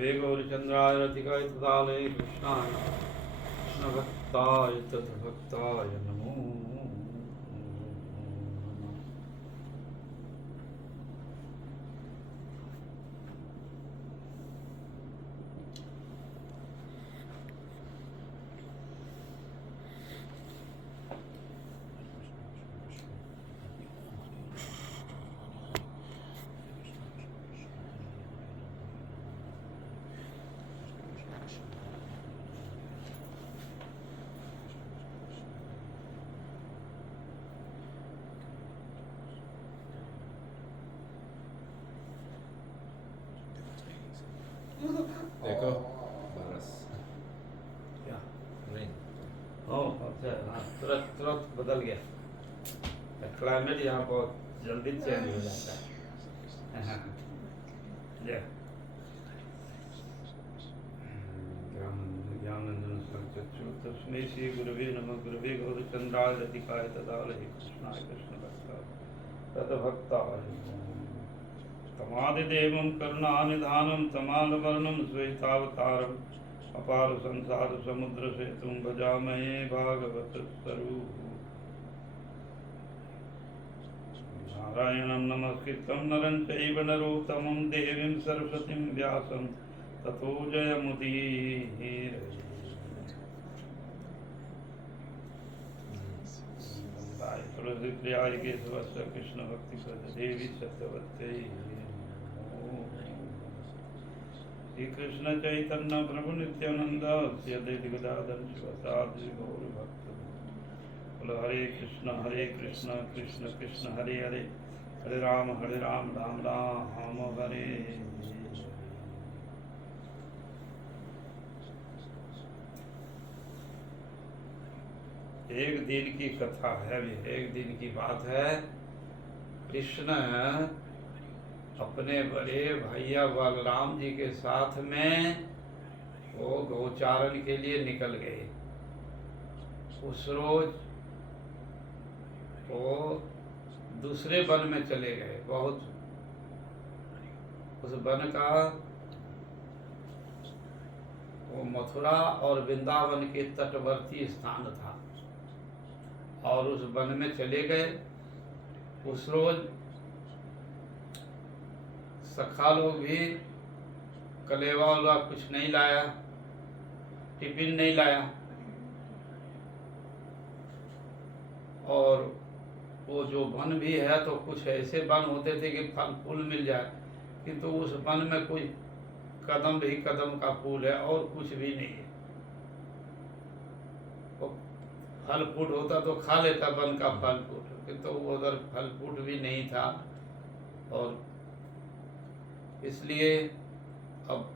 गुरवे गौरचंद्राय रतिकाय तदालय कृष्णाय कृष्णभक्ताय तद्भक्ताय नमो नमः। देखो बरस क्या रेन अच्छा, हाँ, तुरंत तुरंत बदल गया। क्लाइमेट यहाँ बहुत जल्दी चेंज हो जाता है। जय ज्ञानंदन संचक्षु तस्मै श्री गुरवे नमः। गुरवे गौरचंद्राय रतिकाय तदालय कृष्णाय कृष्णभक्ताय तद्भक्ताय नमो नमः। तमादिदेवं करुणानिधानं तमालवर्णं श्वेतावतारम् अपार संसार समुद्र से तुम भजामहे भागवत स्वरूप। नारायणं नमस्कृतं नरं चैव नरोत्तमं देवीं सरस्वतीं व्यासं ततो जयमुदीरये। वन्दाय तुलसीप्रियाय केशवस्य कृष्ण भक्ति देवी सत्यवत्यै नमो। श्री कृष्ण चैतन्य प्रभु नित्यानंद श्री अद्वैत गदाधर शिवसादि गौर भक्त बोलो हरे कृष्ण कृष्ण कृष्ण हरे हरे हरे राम राम राम हरे। एक दिन की कथा है, अभी एक दिन की बात है। कृष्ण अपने बड़े भैया बलराम जी के साथ में वो गौचारण के लिए निकल गए। उस रोज वो दूसरे वन में चले गए। बहुत उस वन का वो मथुरा और वृंदावन के तटवर्ती स्थान था और उस वन में चले गए। उस रोज सखा लोग भी कलेवा वाला कुछ नहीं लाया, टिफिन नहीं लाया और वो जो वन भी है तो कुछ ऐसे वन होते थे कि फल फूल मिल जाए, किंतु उस वन में कोई कदम भी कदम का फूल है और कुछ भी नहीं है। वो फल फूट होता तो खा लेता वन का फल फूट, किंतु वो उधर फल फूट भी नहीं था। और इसलिए अब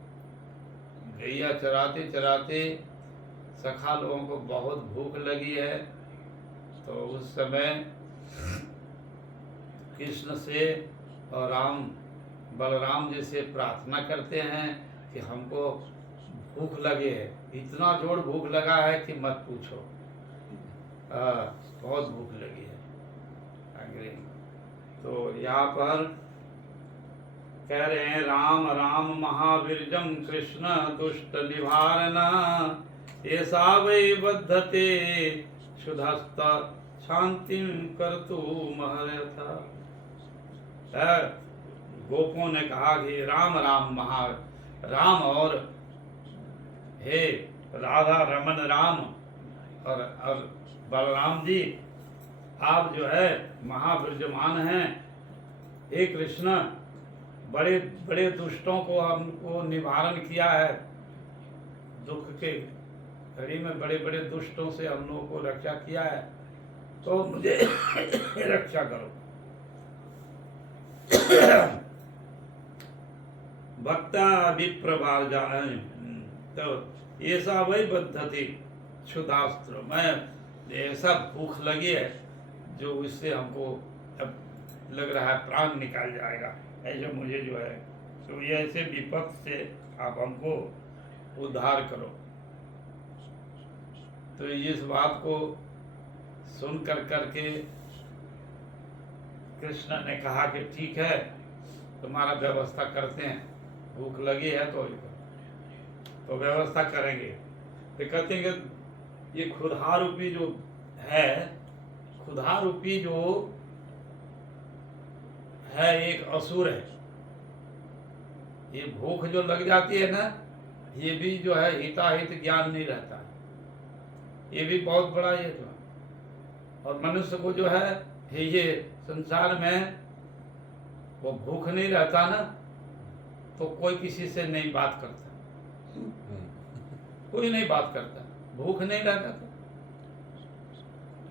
गैया चराते चराते सखा लोगों को बहुत भूख लगी है। तो उस समय कृष्ण से और बलराम जी से प्रार्थना करते हैं कि हमको भूख लगे है, इतना जोर भूख लगा है कि मत पूछो। बहुत भूख लगी है। तो यहाँ पर कह रहे हैं राम राम महावीरजम कृष्ण दुष्ट निवारणा ऐसा वै बद्धते शुद्धस्त शांतिम करतु महर्यथा। गोपों ने कहा कि राम राम राम और हे राधा रमन राम और बलराम जी, आप जो है महाविराजमान हैं। हे कृष्ण, बड़े बड़े दुष्टों को हमको निवारण किया है। दुख के घड़ी में बड़े बड़े दुष्टों से हम लोगों को रक्षा किया है, तो मुझे रक्षा करो। भक्ता विप्रभार जाए तो ऐसा वही बद्धति क्षुधास्त्र। मैं ऐसा भूख लगी है जो इससे हमको अब लग रहा है प्राण निकाल जाएगा, ऐसे मुझे जो है। तो ये ऐसे विपद से आप हमको उद्धार करो। तो इस बात को सुन करके कृष्ण ने कहा कि ठीक है, तुम्हारा व्यवस्था करते हैं, भूख लगी है तो तो व्यवस्था करेंगे। तो कहते हैं कि ये खुदा रूपी जो है, खुदा रूपी जो है एक असुर है। ये भूख जो लग जाती है ना, ये भी जो है हिताहित ज्ञान नहीं रहता है, ये भी बहुत बड़ा ये जो है। और मनुष्य को जो है ये संसार में वो भूख नहीं रहता ना, तो कोई किसी से नहीं बात करता, कोई नहीं बात करता, भूख नहीं रहता।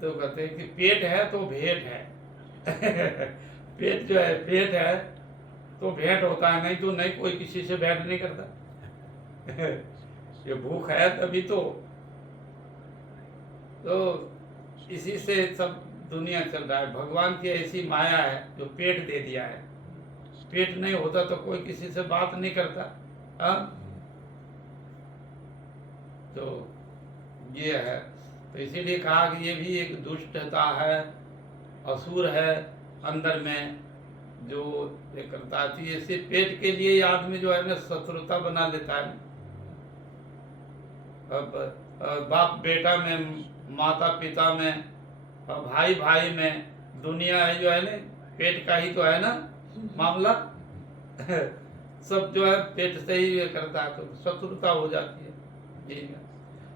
तो कहते हैं कि पेट है तो भेंट है पेट जो है, पेट है तो भेंट होता है, नहीं तो नहीं, कोई किसी से भेंट नहीं करता ये भूख है तभी तो इसी से सब दुनिया चल रहा है। भगवान की ऐसी माया है जो पेट दे दिया है, पेट नहीं होता तो कोई किसी से बात नहीं करता। हाँ, तो ये है। तो इसीलिए कहा कि ये भी एक दुष्टता है, असुर है अंदर में जो ये करता है। ऐसे पेट के लिए आदमी जो है ना शत्रुता बना लेता है। अब बाप बेटा में, माता पिता में, भाई भाई में, दुनिया है जो है ना पेट का ही तो है ना मामला सब जो है पेट से ही ये करता है, तो शत्रुता हो जाती है। ठीक है,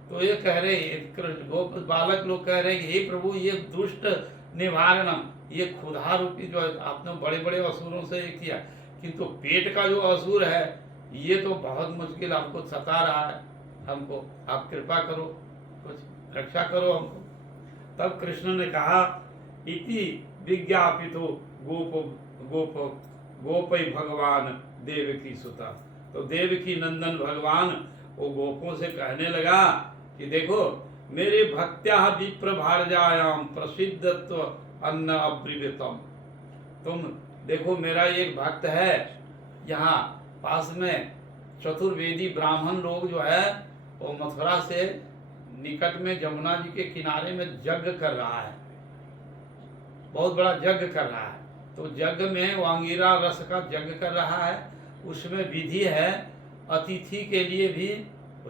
तो ये कह रहे कृष्ण गोप बालक लोग कह रहे हैं, हे प्रभु ये दुष्ट निवारणम, ये खुदा रूपी जो है आपने बड़े बड़े असुरों से ये किया, किंतु पेट का जो असुर है ये तो बहुत मुश्किल हमको सता रहा है, हमको आप कृपा करो, कुछ रक्षा करो हमको। तब कृष्ण ने कहा, इति विज्ञापितो गोप गोप गोपई भगवान देवकी सुता। तो देवकी नंदन भगवान वो गोपों से कहने लगा कि देखो मेरे भक्त्या विप्र भारजायाम प्रसिद्धत्व अन्न अब्रिवतम। तुम देखो मेरा एक भक्त है यहाँ पास में, चतुर्वेदी ब्राह्मण लोग जो है वो मथुरा से निकट में जमुना जी के किनारे में यज्ञ कर रहा है, बहुत बड़ा यज्ञ कर रहा है। तो यज्ञ में वो अंगीरा रस का यज्ञ कर रहा है, उसमें विधि है अतिथि के लिए भी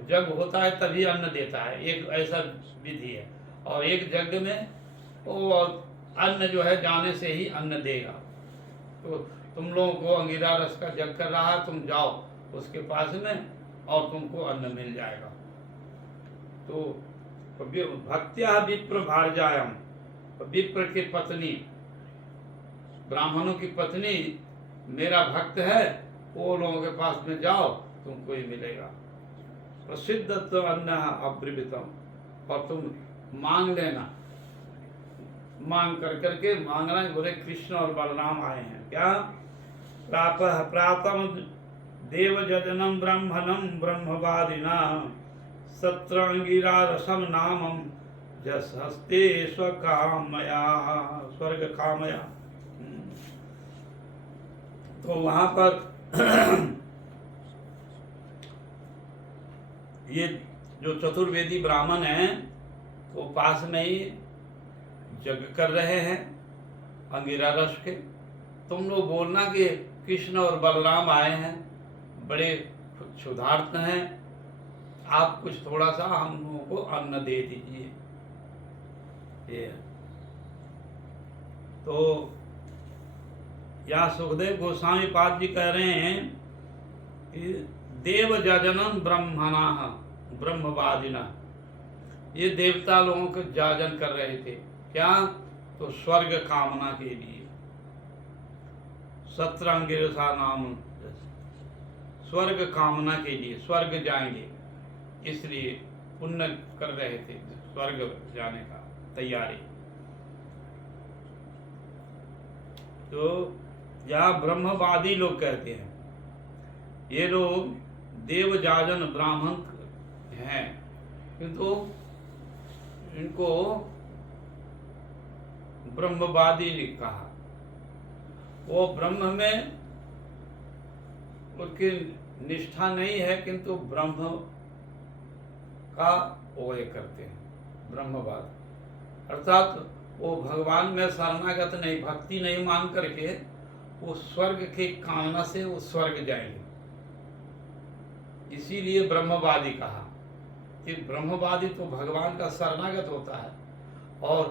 यज्ञ होता है तभी अन्न देता है, एक ऐसा विधि है। और एक यज्ञ में वो अन्न जो है जाने से ही अन्न देगा। तो तुम लोगों को अंगीरा रस का यज्ञ कर रहा है, तुम जाओ उसके पास में और तुमको अन्न मिल जाएगा। तो भक्त्या विप्र भारजायम, विप्र की पत्नी, ब्राह्मणों की पत्नी मेरा भक्त है, वो लोगों के पास में जाओ तुमको ही मिलेगा। प्रसिद्ध तो अन्न अब्रिवतम, और तुम मांग लेना, मांग कर करके मांगना। बोले कृष्ण और बलराम आए हैं क्या? प्रातम देव जजनम ब्रह्मणम ब्रह्मवादिना सत्रांगिरा रसम नामम जस हस्ते स्वकामया स्वर्ग कामया। तो वहां पर ये जो चतुर्वेदी ब्राह्मण हैं वो पास में ही यज्ञ कर रहे हैं अंगिरा रस के। तुम लोग बोलना कि कृष्ण और बलराम आए हैं, बड़े क्षुधार्त हैं, आप कुछ थोड़ा सा हम लोगों को अन्न दे दीजिए। ये तो या सुखदेव गोस्वामी पाद जी कह रहे हैं कि देव जाजनम ब्रह्मणा ब्रह्मवादिना, ये देवता लोगों को जाजन कर रहे थे क्या? तो स्वर्ग कामना के लिए, सत्रांगिरसा नाम, स्वर्ग कामना के लिए, स्वर्ग जाएंगे इसलिए पुण्य कर रहे थे, स्वर्ग जाने का तैयारी। तो यहाँ ब्रह्मवादी लोग कहते हैं, ये लोग देव जाजन ब्राह्मण हैं, किंतु इनको ब्रह्मवादी ने कहा। वो ब्रह्म में उनकी निष्ठा नहीं है, किंतु ब्रह्म का वो ये करते हैं, ब्रह्मवाद। अर्थात वो भगवान में शरणागत नहीं, भक्ति नहीं मान करके वो स्वर्ग की कामना से वो स्वर्ग जाएंगे। इसीलिए ब्रह्मवादी कहा कि ब्रह्मवादी तो भगवान का शरणागत होता है और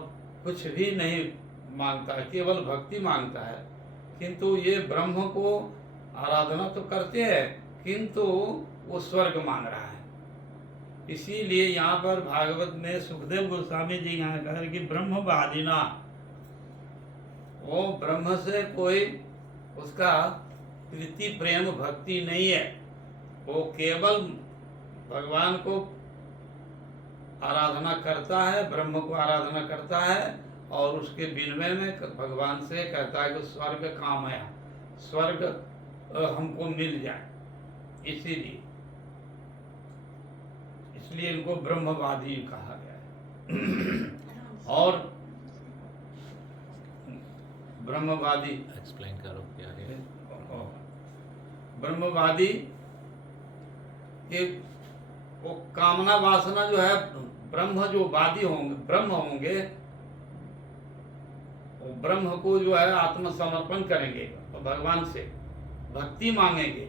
कुछ भी नहीं मांगता है, केवल भक्ति मांगता है। किंतु ये ब्रह्म को आराधना तो करते हैं किंतु वो स्वर्ग मांग रहा है। इसीलिए यहाँ पर भागवत में सुखदेव गोस्वामी जी यहाँ कह रहे कि ब्रह्मवादी ना, वो ब्रह्म से कोई उसका प्रीति प्रेम भक्ति नहीं है, वो केवल भगवान को आराधना करता है, ब्रह्म को आराधना करता है और उसके विनिमय में भगवान से कहता है कि स्वर्ग काम है, स्वर्ग हमको मिल जाए। इसलिए इनको ब्रह्मवादी कहा गया है। और ब्रह्मवादी एक्सप्लेन करो क्या है। ब्रह्मवादी के वो कामना वासना जो है, ब्रह्म जो वादी होंगे, ब्रह्म होंगे, वो ब्रह्म को जो है आत्मसमर्पण करेंगे और भगवान से भक्ति मांगेंगे।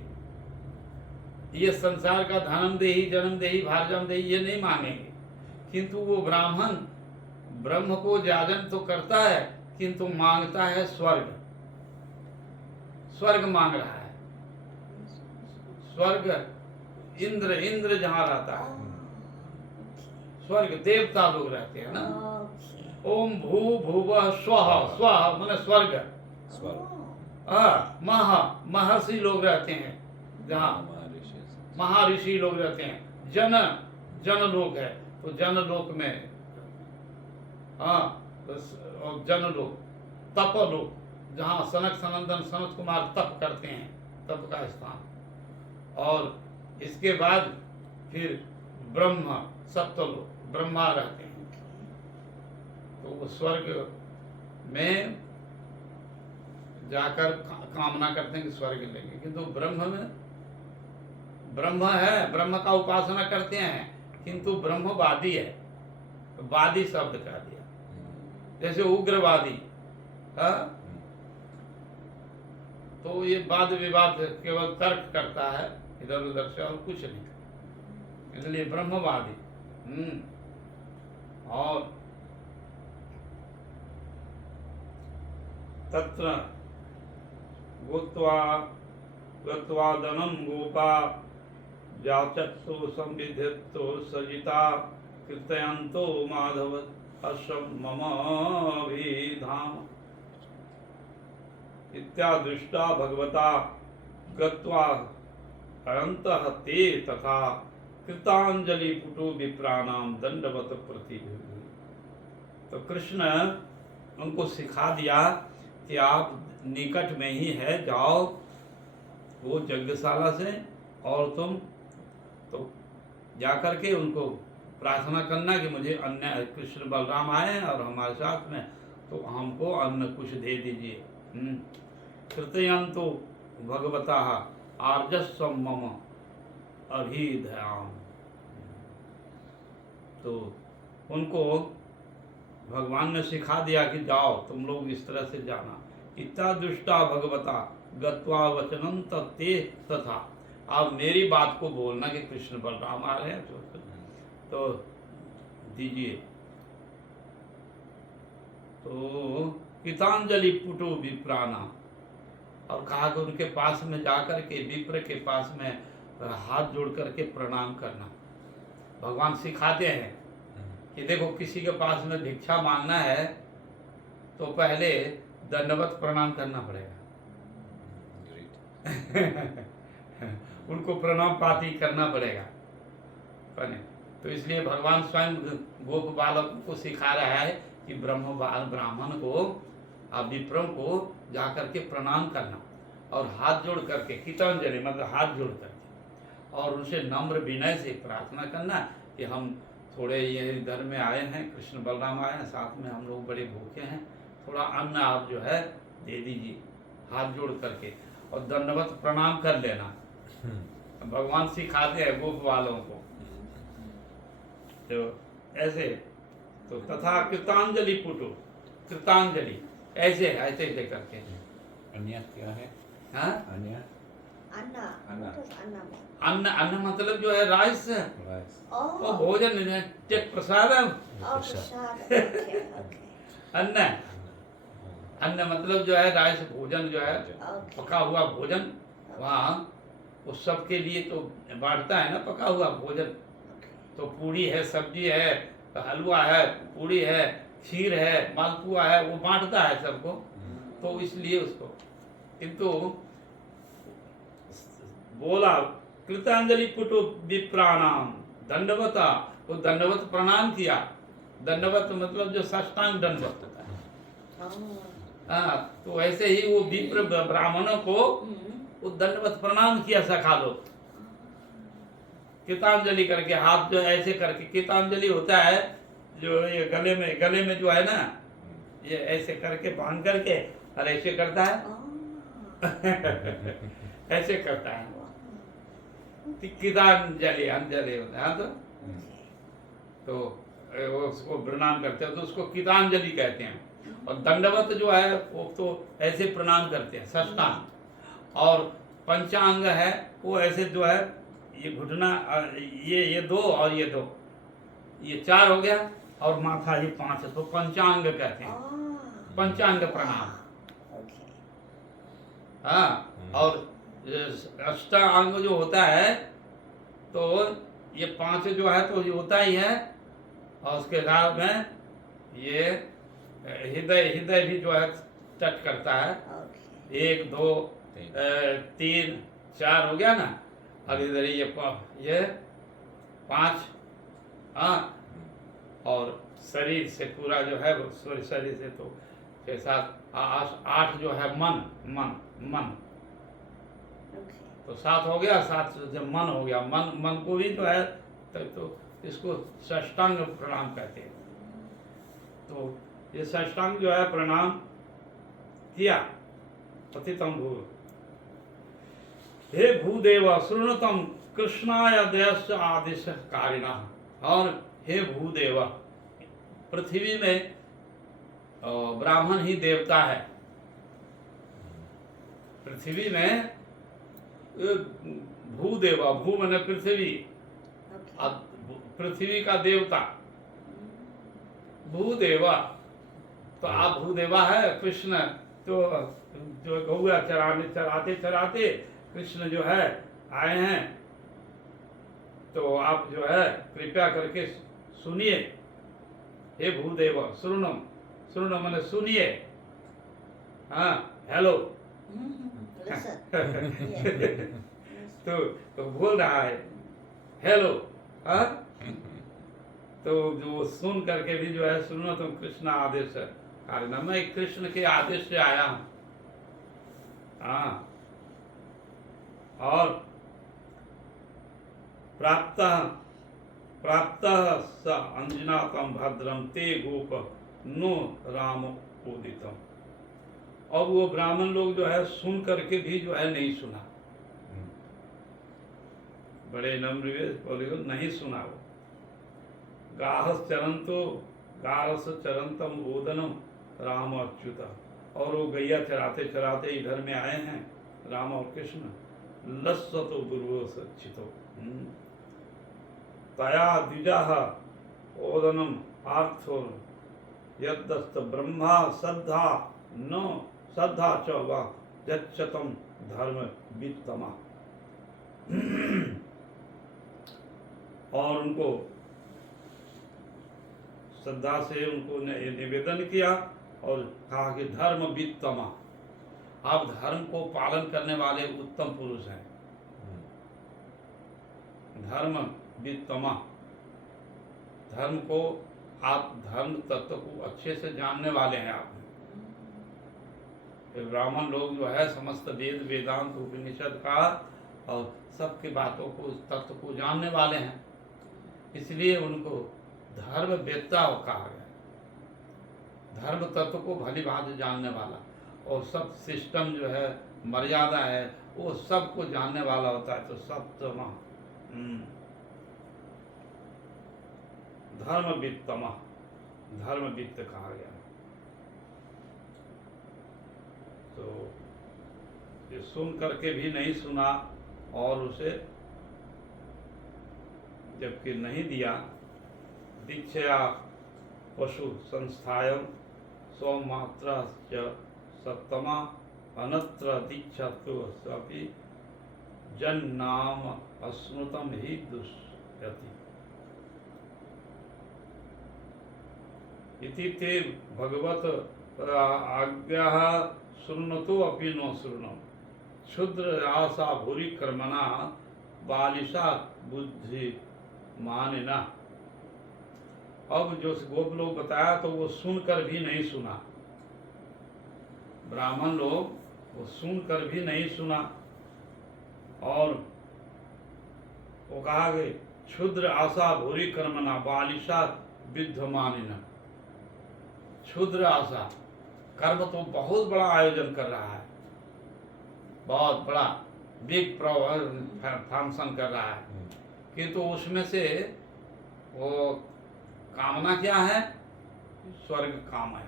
ये संसार का धनम देही जन्म देही भार्जम देही ये नहीं मांगेंगे। किंतु वो ब्राह्मण ब्रह्म को जाजन तो करता है किंतु मांगता है स्वर्ग, स्वर्ग मांग रहा है। स्वर्ग इंद्र जहाँ रहता है, स्वर्ग देवता लोग रहते हैं ना। ओम भू भुवः स्वः, स्वः माने स्वर्ग, स्वर्ग महर्षि लोग रहते हैं जहाँ, महर्षि लोग रहते हैं। जन लोक है तो जन लोक में, जन लोक, तप लोक जहाँ सनक सनंदन सनत कुमार तप करते हैं, तप का स्थान। और इसके बाद फिर ब्रह्म सप्तलोक, ब्रह्मा रहते हैं। तो वो स्वर्ग में जाकर कामना करते हैं कि स्वर्ग लेंगे। किंतु ब्रह्म में, ब्रह्म है, ब्रह्म का उपासना करते हैं किंतु ब्रह्मवादी है, वादी शब्द कह दिया। जैसे उग्रवादी, तो ये वाद विवाद केवल तर्क करता है इधर उधर से और कुछ नहीं, इसलिए ब्रह्मवादी। और तत्र गत्वा दनं गोपा जाचत्सु संविधितो सजिता कीर्तयन्तो माधव अश्वं ममाभिधाम इत्यादृष्टा भगवता गत्वा अनन्तः ते तथा कृतांजलि पुटु विप्राणाम दंडवत प्रतिभिः। तो कृष्ण उनको सिखा दिया कि आप निकट में ही है, जाओ वो यज्ञशाला से और तुम तो जाकर के उनको प्रार्थना करना कि मुझे अन्न, कृष्ण बलराम आए हैं और हमारे साथ में, तो हमको अन्न कुछ दे दीजिए। कृतयंतो भगवता आर्जस्व मम अभिधयाम। तो उनको भगवान ने सिखा दिया कि जाओ तुम लोग इस तरह से जाना। इतना दुष्टा भगवता गत्वा वचनम ते तथा, आप मेरी बात को बोलना कि कृष्ण बलराम आ रहे हैं तो दीजिए। तो कृतांजलि पुटु विप्राना, और कहा कि उनके पास में जाकर के विप्र के पास में हाथ जोड़ करके प्रणाम करना। भगवान सिखाते हैं कि देखो किसी के पास में भिक्षा मांगना है तो पहले दंडवत प्रणाम करना पड़ेगा। उनको प्रणाम पाती करना पड़ेगा। तो इसलिए भगवान स्वयं गोप बालक को सिखा रहा है कि ब्राह्मण को विप्रों को जाकर के प्रणाम करना और हाथ जोड़ करके, कृतांजलि मतलब हाथ जोड़ करके, और उनसे नम्र विनय से प्रार्थना करना कि हम थोड़े ये इधर में आए हैं, कृष्ण बलराम आए हैं, साथ में हम लोग बड़े भूखे हैं, थोड़ा अन्न आप जो है दे दीजिए, हाथ जोड़ करके, और दंडवत प्रणाम कर लेना। भगवान सिखाते हैं गोप वालों को। तो ऐसे तो तथा कृतांजलि पुटु, कृतांजलि ऐसे ऐसे ऐसे करके। अन्य क्या है? हाँ, अन्य अन्ना अन्ना। what does Anna mean? अन्न अन्न मतलब जो है राइस, Rice. और Oh, भोजन टेक प्रसादम। oh, prasad. Okay, okay, अन्न अन्न मतलब जो है राइस, भोजन जो है okay. पका हुआ भोजन, वहाँ उस सब के लिए तो बांटता है ना पका हुआ भोजन। Okay. तो पूरी है, सब्जी है, हलवा है, पूड़ी है, खीर है, मालपुआ है, वो बांटता है सबको। तो इसलिए उसको, किंतु बोला कृतांजलि पुटु विप्राणाम दंडवता, वो दंडवत प्रणाम किया। दंडवत मतलब जो साष्टांग दंडवत होता है। Oh. हाँ, तो ऐसे ही वो विप्र ब्राह्मणों को वो दंडवत प्रणाम किया सखा लोग। कृतांजलि करके, हाथ जो ऐसे करके, कृतांजलि होता है जो ये गले में जो है ना, ये ऐसे करके बांध करके और ऐसे करता है। Oh. ऐसे करता है। Wow. कृतांजलि अंजलि होता है। हाँ, Okay. तो वो उसको प्रणाम करते हैं, तो उसको कृतांजलि कहते हैं। और दंडवत जो है वो तो ऐसे प्रणाम करते हैं, साष्टांग। और पंचांग है वो ऐसे जो है, ये घुटना, ये दो और ये दो, ये चार हो गया, और माथा ये पांच है, तो पंचांग कहते हैं। Ah. पंचांग प्रणाम। Okay. हाँ, और अष्टांग जो होता है, तो ये पांच जो है तो ये होता ही है, और उसके साथ में ये हृदय भी जो है टच करता है। Okay. एक दो तीन। तीन चार हो गया ना, और इधर ये पांच। हाँ, और शरीर से पूरा जो है वो, शरीर से तो 6 7 8 जो है मन मन मन, Okay. तो 7 हो गया, 7 से मन हो गया। मन को भी जो है तो इसको साष्टांग प्रणाम कहते हैं। तो ये साष्टांग जो है प्रणाम किया। पतितम भू, हे भूदेव शृणुतम कृष्णाय दयस्य आदेश कारिणा। और हे भूदेव, पृथ्वी में ब्राह्मण ही देवता है। पृथ्वी में भूदेवा, भू माने पृथ्वी, Okay. पृथ्वी का देवता भूदेवा। तो आप भूदेवा है कृष्ण, तो जो गौआ चराते कृष्ण जो है आए हैं, तो आप जो है कृपया करके सुनिए। हे भूदेव सुनम, सुनम माने सुनिए। हाँ, हेलो। Listen. Yeah. तो बोल रहा है हेलो। हाँ, तो जो सुन करके भी जो है, सुनो तुम कृष्ण आदेश है कारण, मैं कृष्ण के आदेश से आया हूं। हाँ, और प्राप्त स अंजनातम भद्रम ते गोप नो राम उदितम। और वो ब्राह्मण लोग जो है सुन करके भी जो है नहीं सुना, बड़े नम्र बोले नहीं सुना। वो गाहस चरंतम ओदनम राम अच्युत। और वो गैया चराते चराते इधर में आए हैं राम और कृष्ण। लस्सतो गुरु सच्चितो तया द्विजा ओदनम आर्थो यद्दस्त ब्रह्मा श्रद्धा न श्रद्धा च वा यच्चतम धर्म वित्तमा। और उनको श्रद्धा से उनको निवेदन किया और कहा कि धर्म वित्तमा, आप धर्म को पालन करने वाले उत्तम पुरुष हैं। धर्म वित्तमा, धर्म को आप, धर्म तत्व को अच्छे से जानने वाले हैं आप। फिर ब्राह्मण लोग जो है समस्त वेद वेदांत उपनिषद का और सबकी बातों को, तत्व को जानने वाले हैं, इसलिए उनको धर्म वेत्ता कहा गया। धर्म तत्व को भली भांति जानने वाला, और सब सिस्टम जो है, मर्यादा है, वो सब को जानने वाला होता है। तो सप्तमा धर्म वित्तमा, धर्म वित्त कहा गया। तो ये सुन करके भी नहीं सुना और उसे जबकि नहीं दिया, दीक्षा पशु संस्थायम स्वमात्रा सत्तमा अनत्र दीक्षा तो अपि जन नाम अस्मृतम ही दुष्यति इति ते भगवत आज्ञा शृण्वतो अपि न शृणु क्षुद्र आशा भूरि कर्मणा बालिशा बुद्धि मानिना। अब जो गोप लोग बताया तो वो सुनकर भी नहीं सुना, ब्राह्मण लोग वो सुनकर भी नहीं सुना और वो कहा कि क्षुद्र आशा भूरि कर्मणा बालिशा विद्यमानिना। क्षुद्र आशा कर्म तो बहुत बड़ा आयोजन कर रहा है, बहुत बड़ा बिग फंक्शन कर रहा है, किंतु उसमें से वो कामना क्या है? स्वर्ग काम है।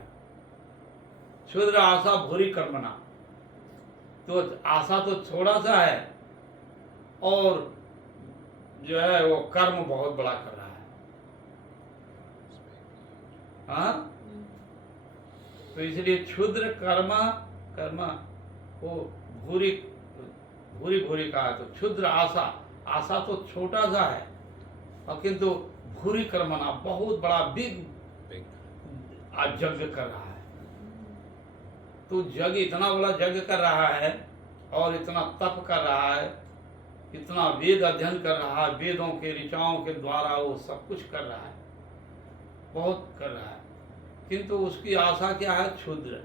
क्षुद्र आशा भूरि कर्मणा, तो आशा तो थोड़ा सा है और जो है वो कर्म बहुत बड़ा कर रहा है। हाँ, तो इसलिए क्षुद्र कर्म वो भूरि भूरि का है। तो क्षुद्र आशा तो छोटा सा है और किंतु भूरि कर्मणा बहुत बड़ा बिग यज्ञ कर रहा है। तो यज्ञ इतना बड़ा यज्ञ कर रहा है और इतना तप कर रहा है, इतना वेद अध्ययन कर रहा है, वेदों के ऋचाओं के द्वारा वो सब कुछ कर रहा है, बहुत कर रहा है, किंतु उसकी आशा क्या है? क्षुद्र।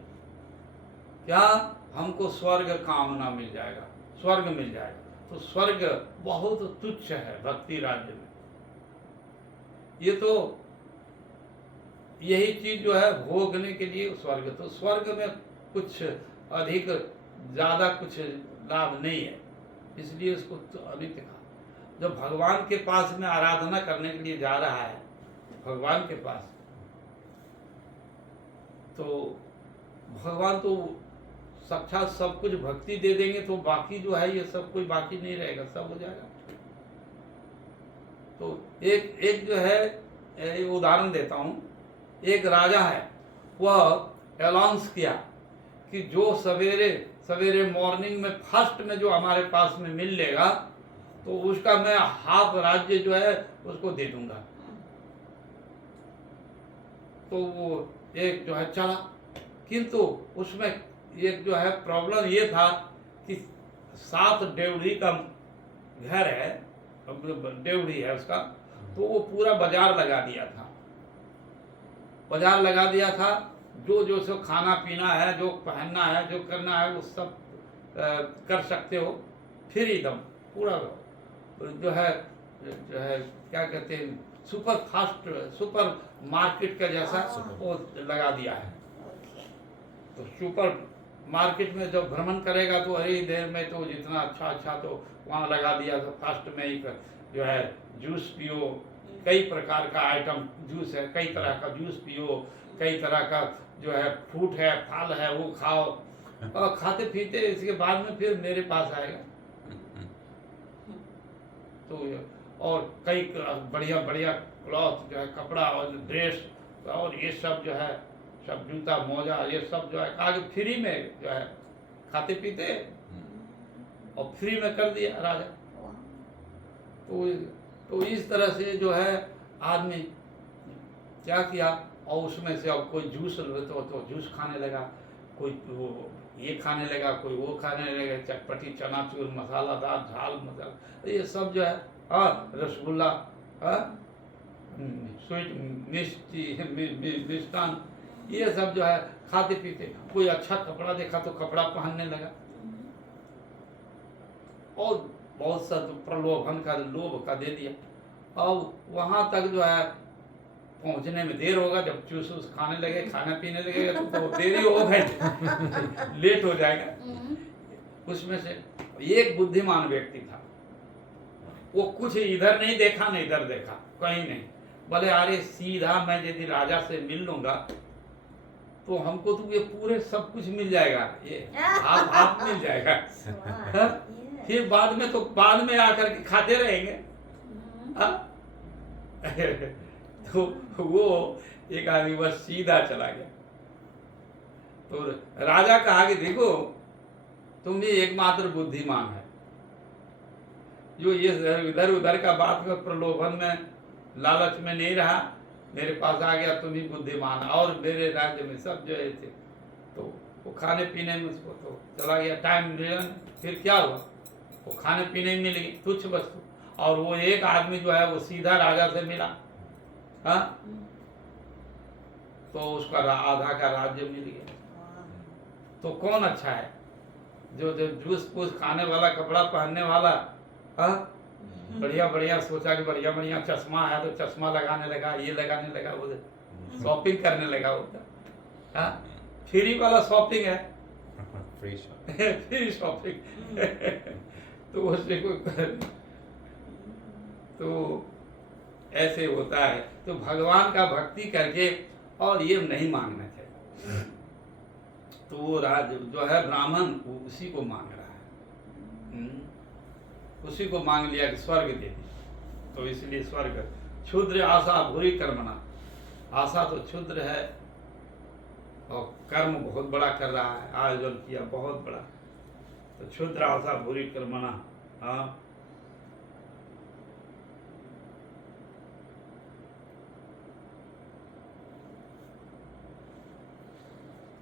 क्या? हमको स्वर्ग कामना मिल जाएगा, स्वर्ग मिल जाएगा। तो स्वर्ग बहुत तुच्छ है भक्ति राज्य में। ये तो यही चीज जो है भोगने के लिए स्वर्ग, तो स्वर्ग में कुछ अधिक ज्यादा कुछ लाभ नहीं है, इसलिए इसको तो अनित्य कहा। जब भगवान के पास में आराधना करने के लिए जा रहा है, भगवान के पास, तो भगवान तो साक्षात सब कुछ भक्ति दे देंगे, तो बाकी जो है ये सब कोई बाकी नहीं रहेगा, सब हो जाएगा। तो एक जो है उदाहरण देता हूँ। एक राजा है, वह अनाउंस किया कि जो सवेरे सवेरे मॉर्निंग में फर्स्ट में जो हमारे पास में मिल लेगा तो उसका मैं हाफ राज्य जो है उसको दे दूंगा। तो वो एक जो है चला, किंतु उसमें एक जो है प्रॉब्लम ये था कि 7 डेवढ़ी का घर है, डेवढ़ी है उसका, तो वो पूरा बाजार लगा दिया था, बाजार लगा दिया था। जो सो खाना पीना है, जो पहनना है, जो करना है वो सब कर सकते हो, फिर एकदम पूरा जो है क्या कहते हैं सुपर फास्ट सुपर मार्केट का जैसा वो लगा दिया है। तो सुपर मार्केट में जब भ्रमण करेगा तो हरी देर में तो जितना अच्छा तो वहाँ लगा दिया। तो फास्ट में ही जो है जूस पियो, कई प्रकार का आइटम जूस है, कई तरह का जूस पियो, कई तरह का जो है फ्रूट है, फल है, वो खाओ और खाते पीते इसके बाद में फिर मेरे पास आएगा। तो और कई बढ़िया बढ़िया क्लॉथ जो है, कपड़ा और ड्रेस और ये सब जो है, सब जूता मोजा ये सब जो है आगे फ्री में जो है खाते पीते और फ्री में कर दिया राजा। तो इस तरह से जो है आदमी क्या किया, और उसमें से अब कोई जूस तो जूस खाने लगा, कोई वो ये खाने लगा, कोई वो खाने लगा, चटपटी चनाचूर मसालादार झाल मसाला ये सब जो है, रसगुल्ला, स्वीट मिष्टान ये सब जो है खाते पीते। कोई अच्छा कपड़ा देखा तो कपड़ा पहनने लगा, और बहुत सा तो प्रलोभन का लोभ का दे दिया। अब वहाँ तक जो है पहुँचने में देर होगा, जब चूस खाने लगे, खाने पीने लगेगा तो देरी हो गई लेट हो जाएगा। उसमें से एक बुद्धिमान व्यक्ति था, वो कुछ इधर नहीं देखा नहीं इधर देखा, कहीं नहीं, बोले अरे सीधा मैं यदि राजा से मिल लूंगा तो हमको तो ये पूरे सब कुछ मिल जाएगा, ये हाफ हाफ मिल जाएगा। Smart. हाँ? Yes. फिर बाद में आकर के खाते रहेंगे। Mhm. हाँ? तो वो एक आदमी बस सीधा चला गया। तो राजा कहा कि देखो तुम ही एकमात्र बुद्धिमान है जो ये इधर उधर का बात में प्रलोभन में लालच में नहीं रहा, मेरे पास आ गया, तुम ही बुद्धिमान। और मेरे राज्य में सब जो है थे, तो वो खाने पीने में उसको तो चला गया, टाइम मिला। फिर क्या हुआ, वो खाने पीने में मिल गई तुच्छ वस्तु, और वो एक आदमी जो है वो सीधा राजा से मिला। हाँ, तो उसका आधा का राज्य मिल गया। Wow. तो कौन अच्छा है, जो जो जूस फूस खाने वाला, कपड़ा पहनने वाला, हाँ, बढ़िया बढ़िया सोचा कि बढ़िया बढ़िया चश्मा है तो चश्मा लगाने लगा, ये लगाने लगा, वो शॉपिंग करने लगा होता। हाँ, फ्री वाला शॉपिंग है। Free shot. Free shopping. तो उससे कोई, तो ऐसे होता है। तो भगवान का भक्ति करके और ये नहीं मांगना चाहिए। तो वो राज जो है ब्राह्मण, वो उसी को मांग रहा है। उसी को मांग लिया कि स्वर्ग दे दी, तो इसलिए स्वर्ग। क्षुद्र आशा भूरी कर्मणा, आशा तो क्षुद्र है और कर्म बहुत बड़ा कर रहा है, आयोजन किया बहुत बड़ा। तो क्षुद्र आशा भूरी कर्मणा। हाँ,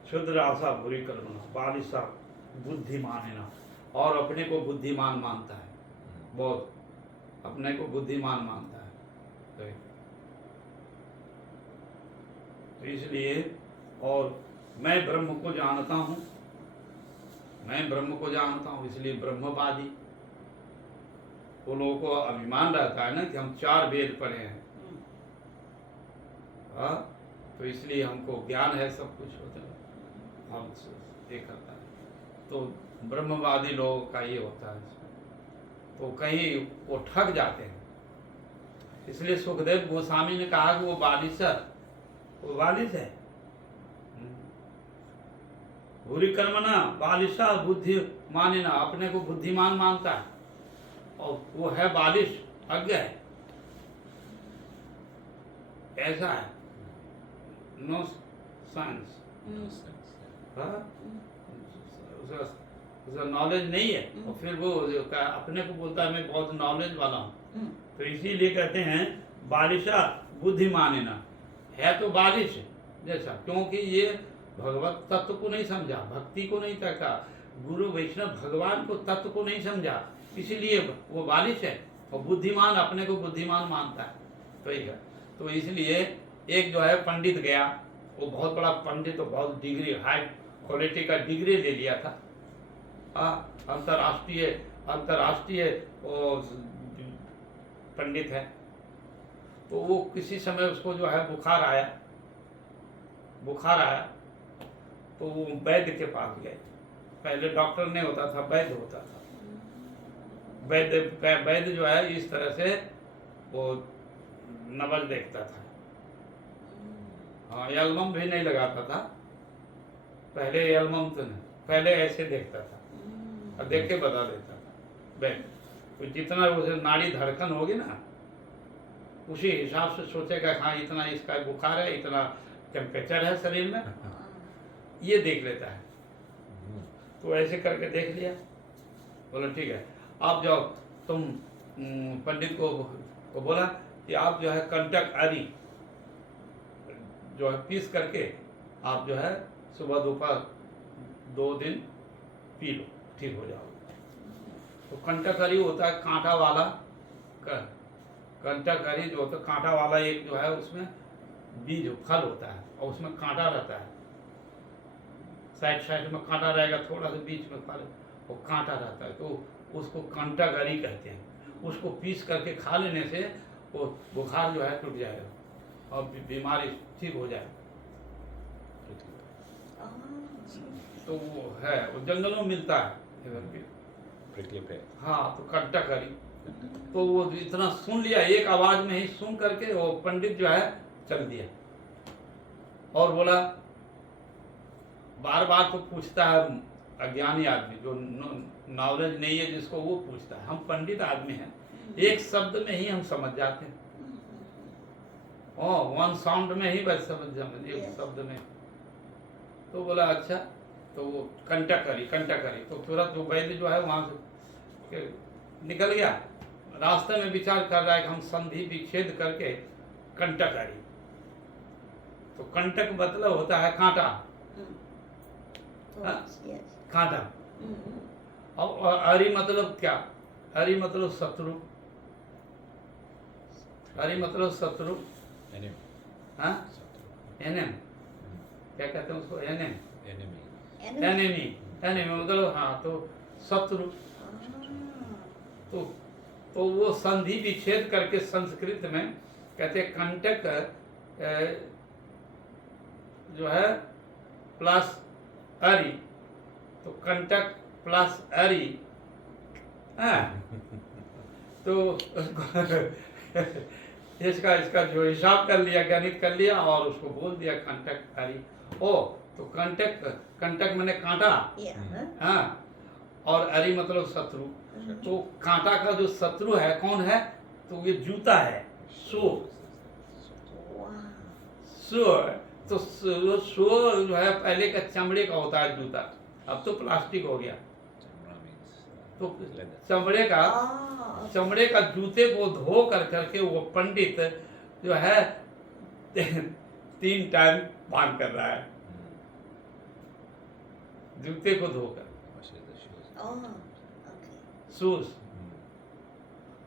क्षुद्र आशा भूरी कर्मणा बालिशा बुद्धिमानिना, और अपने को बुद्धिमान मानता है, बहुत अपने को बुद्धिमान मानता है। तो इसलिए, और मैं ब्रह्म को जानता हूँ, मैं ब्रह्म को जानता हूँ, इसलिए ब्रह्मवादी। वो लोगों को अभिमान रहता है ना कि हम 4 वेद पढ़े हैं। हाँ, तो इसलिए हमको ज्ञान है, सब कुछ होता है, हम ये करता है। तो ब्रह्मवादी लोगों का ये होता है। तो कहीं वो ठग जाते हैं। इसलिए सुखदेव गोस्वामी ने कहा कि वो बालिश है, वो बालिश है। भूरी कर्मणा बालिशा बुद्धि मानिना, अपने को बुद्धिमान मानता है और वो है बालिश, अज्ञ है। ऐसा है, नो साइंस, उसका नॉलेज नहीं है। और फिर वो अपने को बोलता है मैं बहुत नॉलेज वाला हूँ। तो इसीलिए कहते हैं बालिशा बुद्धिमानिना, है तो बालिश जैसा, क्योंकि ये भगवत तत्व को नहीं समझा, भक्ति को नहीं तका, गुरु वैष्णव भगवान को तत्व को नहीं समझा, इसीलिए वो बालिश है। और बुद्धिमान अपने को बुद्धिमान मानता है। तो ये, तो इसलिए एक जो है पंडित गया, वो बहुत बड़ा पंडित, तो बहुत डिग्री, हाई क्वालिटी का डिग्री ले लिया था, अंतर्राष्ट्रीय वो पंडित है। तो वो किसी समय उसको जो है बुखार आया, तो वो वैद्य के पास गए। पहले डॉक्टर नहीं होता था, वैद्य होता था। वैद्य जो है इस तरह से वो नबज देखता था। हाँ, एल्बम भी नहीं लगाता था पहले, एल्बम तो नहीं, पहले ऐसे देखता था और देख के बता देता था वैद्य। तो जितना उसे नाड़ी धड़कन होगी ना, उसी हिसाब से सोचेगा हाँ इतना इसका बुखार है, इतना टेम्परेचर है शरीर में, ये देख लेता है। तो ऐसे करके देख लिया, बोला ठीक है, आप जाओ, तुम पंडित को बोला कि आप जो है कंटक आदि जो है पीस करके आप जो है सुबह दोपहर 2 दिन पी लो, ठीक हो जाओ। तो कंटकरी होता है कांटा वाला, कंटकरी जो होता है कांटा वाला, एक जो है उसमें बीज फल होता है और उसमें कांटा रहता है, साइड में कांटा रहेगा, थोड़ा सा बीच में फल, वो कांटा रहता है, तो उसको कंटकरी कहते हैं। उसको पीस करके खा लेने से वो बुखार जो है टूट जाएगा और बीमारी ठीक हो जाएगा। तो वो है, वो जंगलों में मिलता है इधर भी। हाँ, तो कंटकरी, तो वो इतना सुन लिया, एक आवाज में ही सुन करके वो पंडित जो है चल दिया और बोला बार बार तो पूछता है अज्ञानी आदमी, जो नॉलेज नहीं है जिसको, वो पूछता है। हम पंडित आदमी हैं, एक शब्द में ही हम समझ जाते हैं। वन साउंड में ही बस समझ एक शब्द में। तो बोला अच्छा, तो वो कंटक करी तो तुरंत वो वैद्य जो है वहां से निकल गया। रास्ते में विचार कर रहा है कि हम संधि विच्छेद करके कंटक करी। तो कंटक मतलब होता है कांटा, कांटा। और अरि मतलब क्या? अरि मतलब शत्रु, अरि मतलब शत्रु। हाँ, एनेम क्या कहते हैं उसको? एनेम, एनेमी, एनेमी मतलब हाँ, तो शत्रु। तो वो संधि विच्छेद करके संस्कृत में कहते हैं कंटक जो है प्लस अरि, तो कंटक प्लस अरि। तो इसका जो हिसाब कर लिया, गणित कर लिया और उसको बोल दिया कंटक अरि। तो कंटक मैंने कांटा, हाँ, और अरि मतलब शत्रु। तो कांटा का जो शत्रु है कौन है? तो ये जूता है, सो तो सो जो है पहले का चमड़े का होता है जूता, अब तो प्लास्टिक हो गया। तो चमड़े का जूते को धो करके वो पंडित जो है 3 टाइम पान कर रहा है, जूते को धोकर। शूज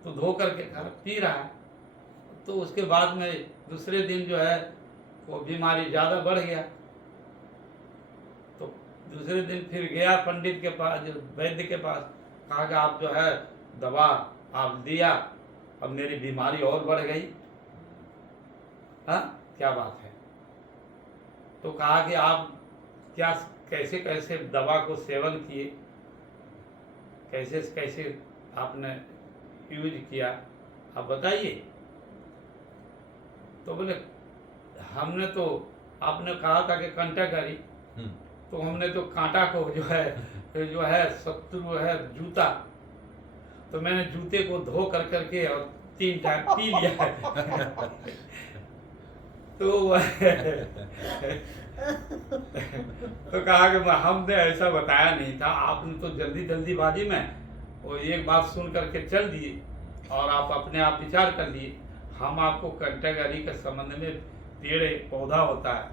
तो धो करके पी रहा है। तो उसके बाद में दूसरे दिन जो है वो बीमारी ज्यादा बढ़ गया। तो दूसरे दिन फिर गया पंडित के पास, जो वैद्य के पास, कहा कि आप जो है दवा आप दिया, अब मेरी बीमारी और बढ़ गई। हाँ, क्या बात है? तो कहा कि आप क्या कैसे कैसे दवा को सेवन किए, कैसे कैसे आपने यूज किया, आप बताइए। तो बोले हमने तो, आपने कहा था कि कंटा करी, तो हमने तो कांटा को जो है शत्रु है जूता, तो मैंने जूते को धो करके और 3 टाइम पी लिया। तो तो कहा कि हमने ऐसा बताया नहीं था, आपने तो जल्दीबाजी में वो एक बात सुन करके चल दिए और आप अपने आप विचार कर लिए। हम आपको कंटकहरी के संबंध में, पेड़ एक पौधा होता है,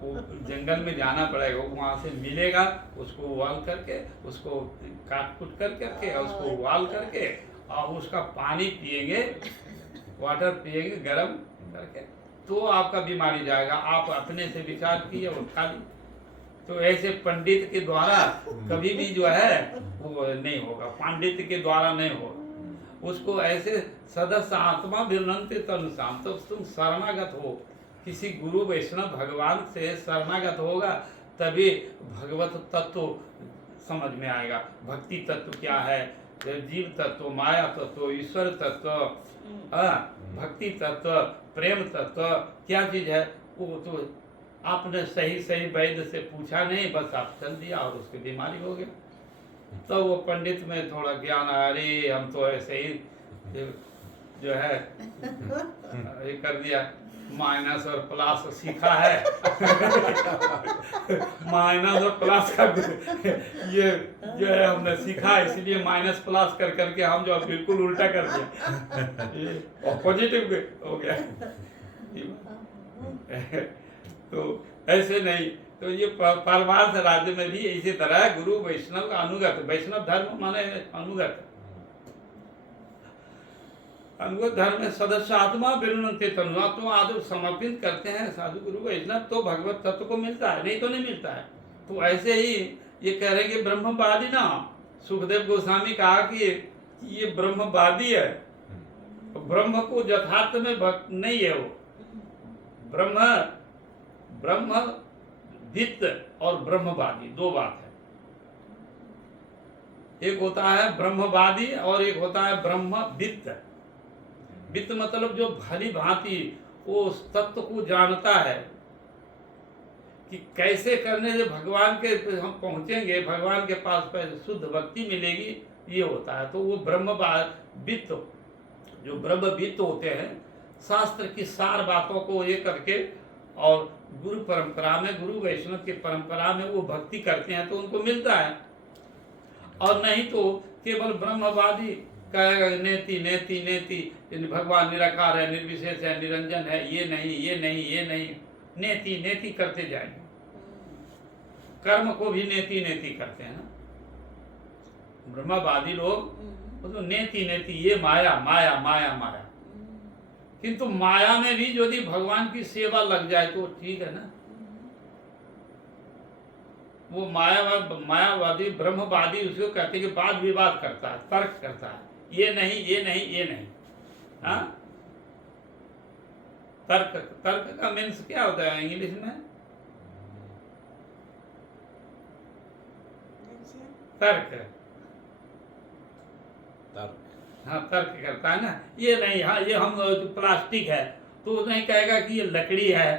वो जंगल में जाना पड़ेगा, वहाँ से मिलेगा, उसको उबाल करके, उसको काट कुट करके और उसको उबाल करके और उसका पानी पिएंगे, वाटर पिएंगे गर्म करके, तो आपका बीमारी जाएगा। आप अपने से विचार किए और खा ली। तो ऐसे पंडित के द्वारा कभी भी जो है वो नहीं होगा, पंडित के द्वारा नहीं होगा। उसको ऐसे सदस्य आत्मा विरनन्ति तनुसाम, तो तुम शरणागत हो, किसी गुरु वैष्णव भगवान से शरणागत होगा तभी भगवत तत्व समझ में आएगा। भक्ति तत्व क्या है, जीव तत्व, माया तत्व, ईश्वर तत्व, भक्ति तत्व, प्रेम तत्व क्या चीज है, वो तो आपने सही वैद्य से पूछा नहीं, बस आप चल दिया और उसकी बीमारी हो गया। तो वो पंडित में थोड़ा ज्ञान आया, अरे हम तो ऐसे ही जो है ये कर दिया, माइनस और प्लस सीखा है। माइनस और प्लस का ये जो है हमने सीखा, इसलिए माइनस प्लस करके हम जो बिल्कुल उल्टा कर दिया, पॉजिटिव हो गया। तो ऐसे नहीं, तो ये परमार्थ राज्य में भी इसी तरह गुरु वैष्णव का अनुगत, वैष्णव धर्म माने अनुगत, अनुगत धर्म में सदस्य आत्मा विरुणते तनु, आत्मा आदर समर्पित करते हैं साधु गुरु वैष्णव, तो भगवत तत्व को मिलता है, नहीं तो नहीं मिलता है। तो ऐसे ही ये कह रहे कि ब्रह्मवादी ना, सुखदेव गोस्वामी कहा कि ये ब्रह्मवादी है, तो ब्रह्म को यथार्थ में भक्त नहीं है वो। ब्रह्मविद और ब्रह्मवादी दो बात है, एक होता है ब्रह्मवादी और एक होता है ब्रह्मविद। वित्त मतलब जो भली भांति वो उस तत्व को जानता है, कि कैसे करने से भगवान के हम पहुंचेंगे, भगवान के पास पहले शुद्ध भक्ति मिलेगी, ये होता है। तो वो ब्रह्मविद्त, जो ब्रह्मविद्त होते हैं, शास्त्र की सार बातों को ये करके और गुरु परंपरा में, गुरु वैष्णव की परंपरा में वो भक्ति करते हैं तो उनको मिलता है। और नहीं तो केवल ब्रह्मवादी कहेगा नेति नेति नेति, भगवान निराकार है, निर्विशेष है, निरंजन है, ये नहीं ये नहीं ये नहीं, नेति नेति करते जाएंगे। कर्म को भी नेति नेति करते हैं ना ब्रह्मवादी लोग, वो तो नेति नेति, ये माया माया माया माया। किंतु माया में भी यदि भगवान की सेवा लग जाए तो ठीक है ना। वो मायावादी ब्रह्मवादी उसको कहते हैं कि वाद विवाद करता है, तर्क करता है, ये नहीं ये नहीं ये नहीं। हाँ, तर्क, तर्क का मीन्स क्या होता है इंग्लिश में? तर्क, तर्क। हाँ तर्क करता है ना, ये नहीं, हाँ ये हम प्लास्टिक है तो वो नहीं कहेगा कि ये लकड़ी है।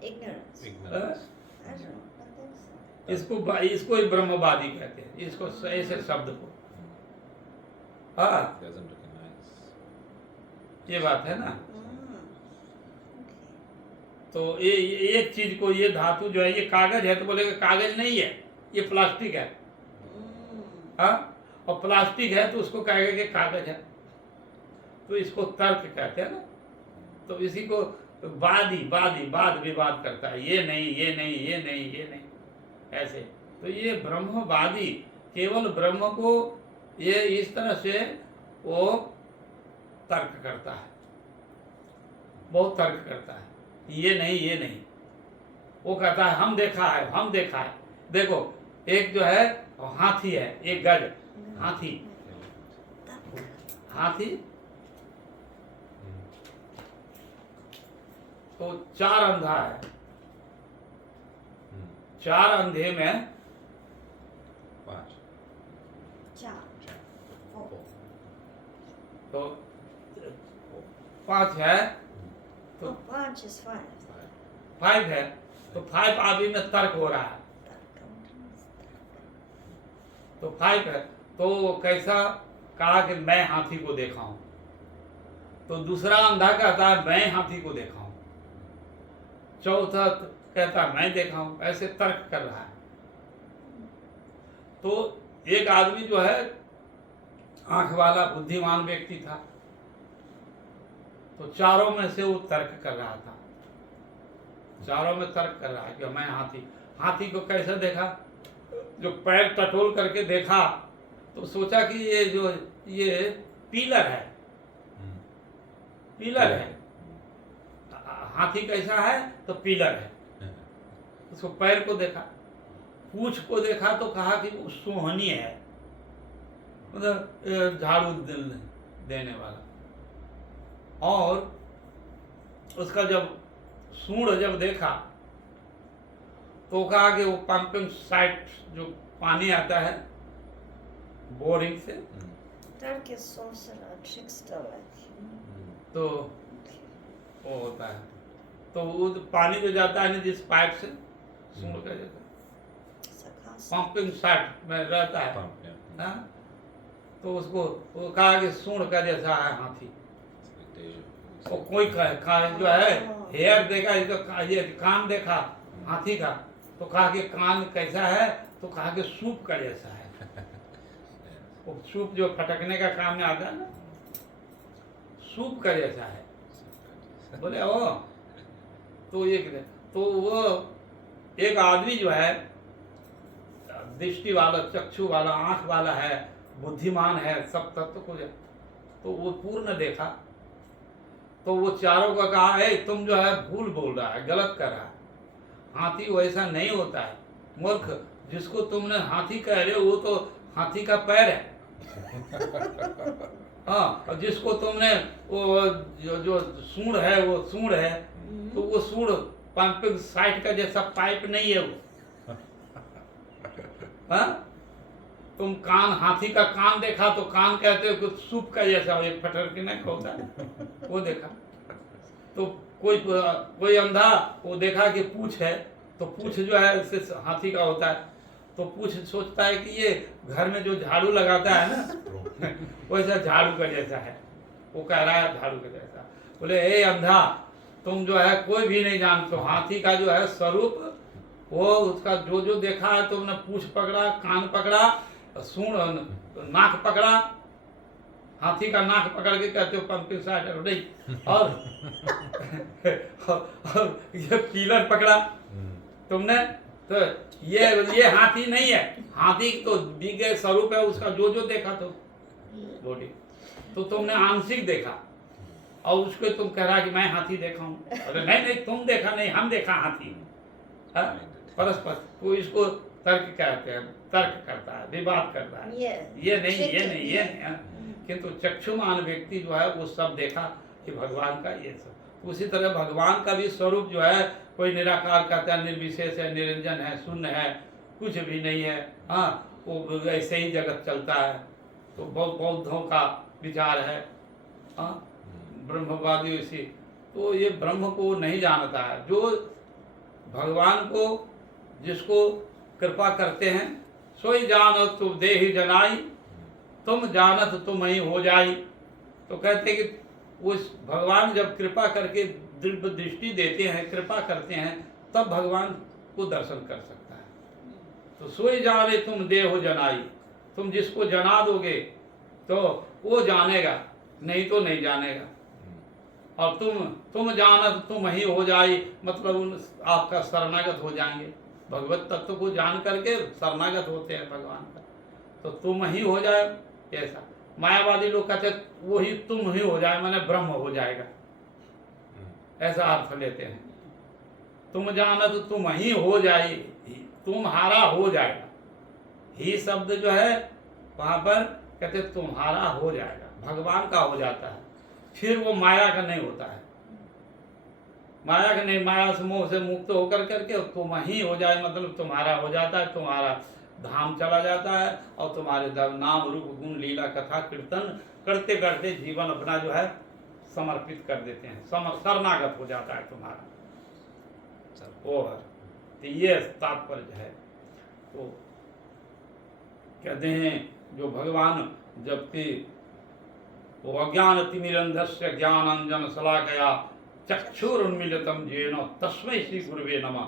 Ignorance. Ignorance. I don't know. I think so. इसको ही ब्रह्मवादी कहते हैं, इसको ऐसे शब्द को। हाँ Doesn't recognize. ये बात है ना। Okay. तो ये एक चीज को, ये धातु जो है, ये कागज है तो बोलेगा कागज नहीं है, ये प्लास्टिक है। हाँ, और प्लास्टिक है तो उसको कहेगा कि कागज है। तो इसको तर्क कहते हैं ना। तो इसी को वाद विवाद करता है, ये नहीं ये नहीं ये नहीं ये नहीं, ऐसे। तो ये ब्रह्मवादी केवल ब्रह्म को ये इस तरह से वो तर्क करता है, बहुत तर्क करता है, ये नहीं ये नहीं। वो कहता है हम देखा है, हम देखा है। देखो एक जो है हाथी है, एक गज हाथी, हाथी तो चार अंधा है, चार अंधे में 5. Cha. तो 5 है तो Oh, bunch is 5. 5 है तो 5 आदमी में तर्क हो रहा है। तो 5 है तो कैसा कहा कि मैं हाथी को देखा हूं, तो दूसरा अंधा कहता है मैं हाथी को देखा हूं, चौथा कहता है मैं देखा हूं, ऐसे तर्क कर रहा है। तो एक आदमी जो है आंख वाला बुद्धिमान व्यक्ति था, तो चारों में से वो तर्क कर रहा था, चारों में तर्क कर रहा है कि मैं हाथी, हाथी को कैसे देखा, जो पैर टटोल करके देखा तो सोचा कि ये जो ये पीलर है, पीलर है, हाथी कैसा है तो पीलर है। उसको पैर को देखा, पूंछ को देखा तो कहा कि वो सोहनी है, मतलब झाड़ू देने वाला। और उसका जब सूंड जब देखा तो कहा कि वो पंपिंग साइट जो पानी आता है बोरिंग से, Dark is sorcerer, trickster, like. तो वो होता है। तो वो पानी जो जाता है ना जिस पाइप से, सूंड का जैसा Sarcastic. पंपिंग साइट में रहता है, Pump, yeah. हाँ? तो उसको वो कहा कि सूंड का जैसा है हाथी। Expectation. और कोई जो है हेयर देखा, ये कान देखा हाथी का तो कहा कि कान कैसा है, तो कहा कि सूप का जैसा है। वो सूप जो फटकने का काम में आता है ना, सूप का जैसा है। बोले ओ, तो वो एक आदमी जो है दृष्टि वाला, चक्षु वाला, आंख वाला है, बुद्धिमान है, सब तत्व को तो वो पूर्ण देखा। तो वो चारों को कहा है तुम जो है भूल बोल रहा है, गलत कर रहा है, हाथी वैसा नहीं होता है, मूर्ख, जिसको तुमने हाथी कह रहे हो वो तो हाथी का पैर है। हाँ, और जिसको तुमने वो जो सूंड है वो सूंड है, तो वो सूंड पंपिंग साइट का जैसा पाइप नहीं है वो। हाँ, तुम कान, हाथी का कान देखा तो कान कहते हो कुछ सूप का जैसा, एक फटर के नहीं होता वो देखा। तो कोई अंधा वो देखा कि पूछ है तो पूछ जो है इससे हाथी का होता है, तो पूछ सोचता है कि ये घर में जो झाड़ू लगाता है ना वैसा झाड़ू का जैसा है, वो कह रहा है झाड़ू का जैसा। बोले ए अंधा, तुम जो है कोई भी नहीं जानते हो, हाथी का जो है स्वरूप, वो उसका जो जो देखा है, तुमने पूछ पकड़ा, कान पकड़ा, सूंड, नाक पकड़ा, हाथी का नाक पकड़ के कहते हो पंपिंग साइड नहीं, और ये पीलर पकड़ा तुमने, तो ये हाथी नहीं है, हाथी तो दिव्य स्वरूप है उसका, जो जो देखा तो बॉडी, तो तुमने आंशिक देखा, और उसको तुम कह रहा कि मैं हाथी देखा हूँ। अरे नहीं नहीं, तुम देखा नहीं, हम देखा हाथी। परस्पर, तो इसको तर्क कहते हैं, तर्क करता है, विवाद करता है, ये नहीं ये नहीं ये नहीं। किंतु चक्षुमान व्यक्ति जो है वो सब देखा कि भगवान का ये सब। उसी तरह भगवान का भी स्वरूप जो है, कोई निराकार कहता है, निर्विशेष है, निरंजन है, शून्य है, कुछ भी नहीं है। हाँ, वो ऐसे ही जगत चलता है। तो बौद्धों का विचार है, हाँ, ब्रह्मवादी इसी। तो ये ब्रह्म को नहीं जानता है, जो भगवान को जिसको कृपा करते हैं, सोई जानत तुम देहि जनाई, तुम जानत तुम ही हो जाई। तो कहते कि उस भगवान जब कृपा करके दिव्य दृष्टि देते हैं, कृपा करते हैं, तब भगवान को दर्शन कर सकता है। तो सोई जाने तुम देह जनाई, तुम जिसको जना दोगे तो वो जानेगा, नहीं तो नहीं जानेगा। और तुम जानत तुम ही हो जाई, मतलब उन आपका शरणागत हो जाएंगे। भगवत तत्व को जान करके शरणागत होते हैं भगवान का, तो तुम ही हो जाए ऐसा। मायावादी लोग कहते हैं वही तुम ही हो जाए, माने ब्रह्म हो जाएगा, ऐसा अर्थ लेते हैं। तुम जानत तुम ही हो जाए, तुम्हारा हो जाएगा। ही शब्द जो है वहां पर कहते तुम्हारा हो जाएगा, भगवान का हो जाता है, फिर वो माया का नहीं होता है। माया का नहीं, माया से मोह से मुक्त होकर करके तुम ही हो जाए, मतलब तुम्हारा हो जाता है, तुम्हारा धाम चला जाता है, और तुम्हारे नाम रूप गुण लीला कथा कीर्तन करते करते जीवन अपना जो है समर्पित कर देते हैं, शरणागत हो जाता है तुम्हारा वो है। तो ये तात्पर्य है। तो कहते हैं जो भगवान जबकि वो अज्ञान तिमिरंधस्य ज्ञानांजन शलाकया चक्षुरुन्मीलितम येन तस्मै श्री गुरुवे नमः।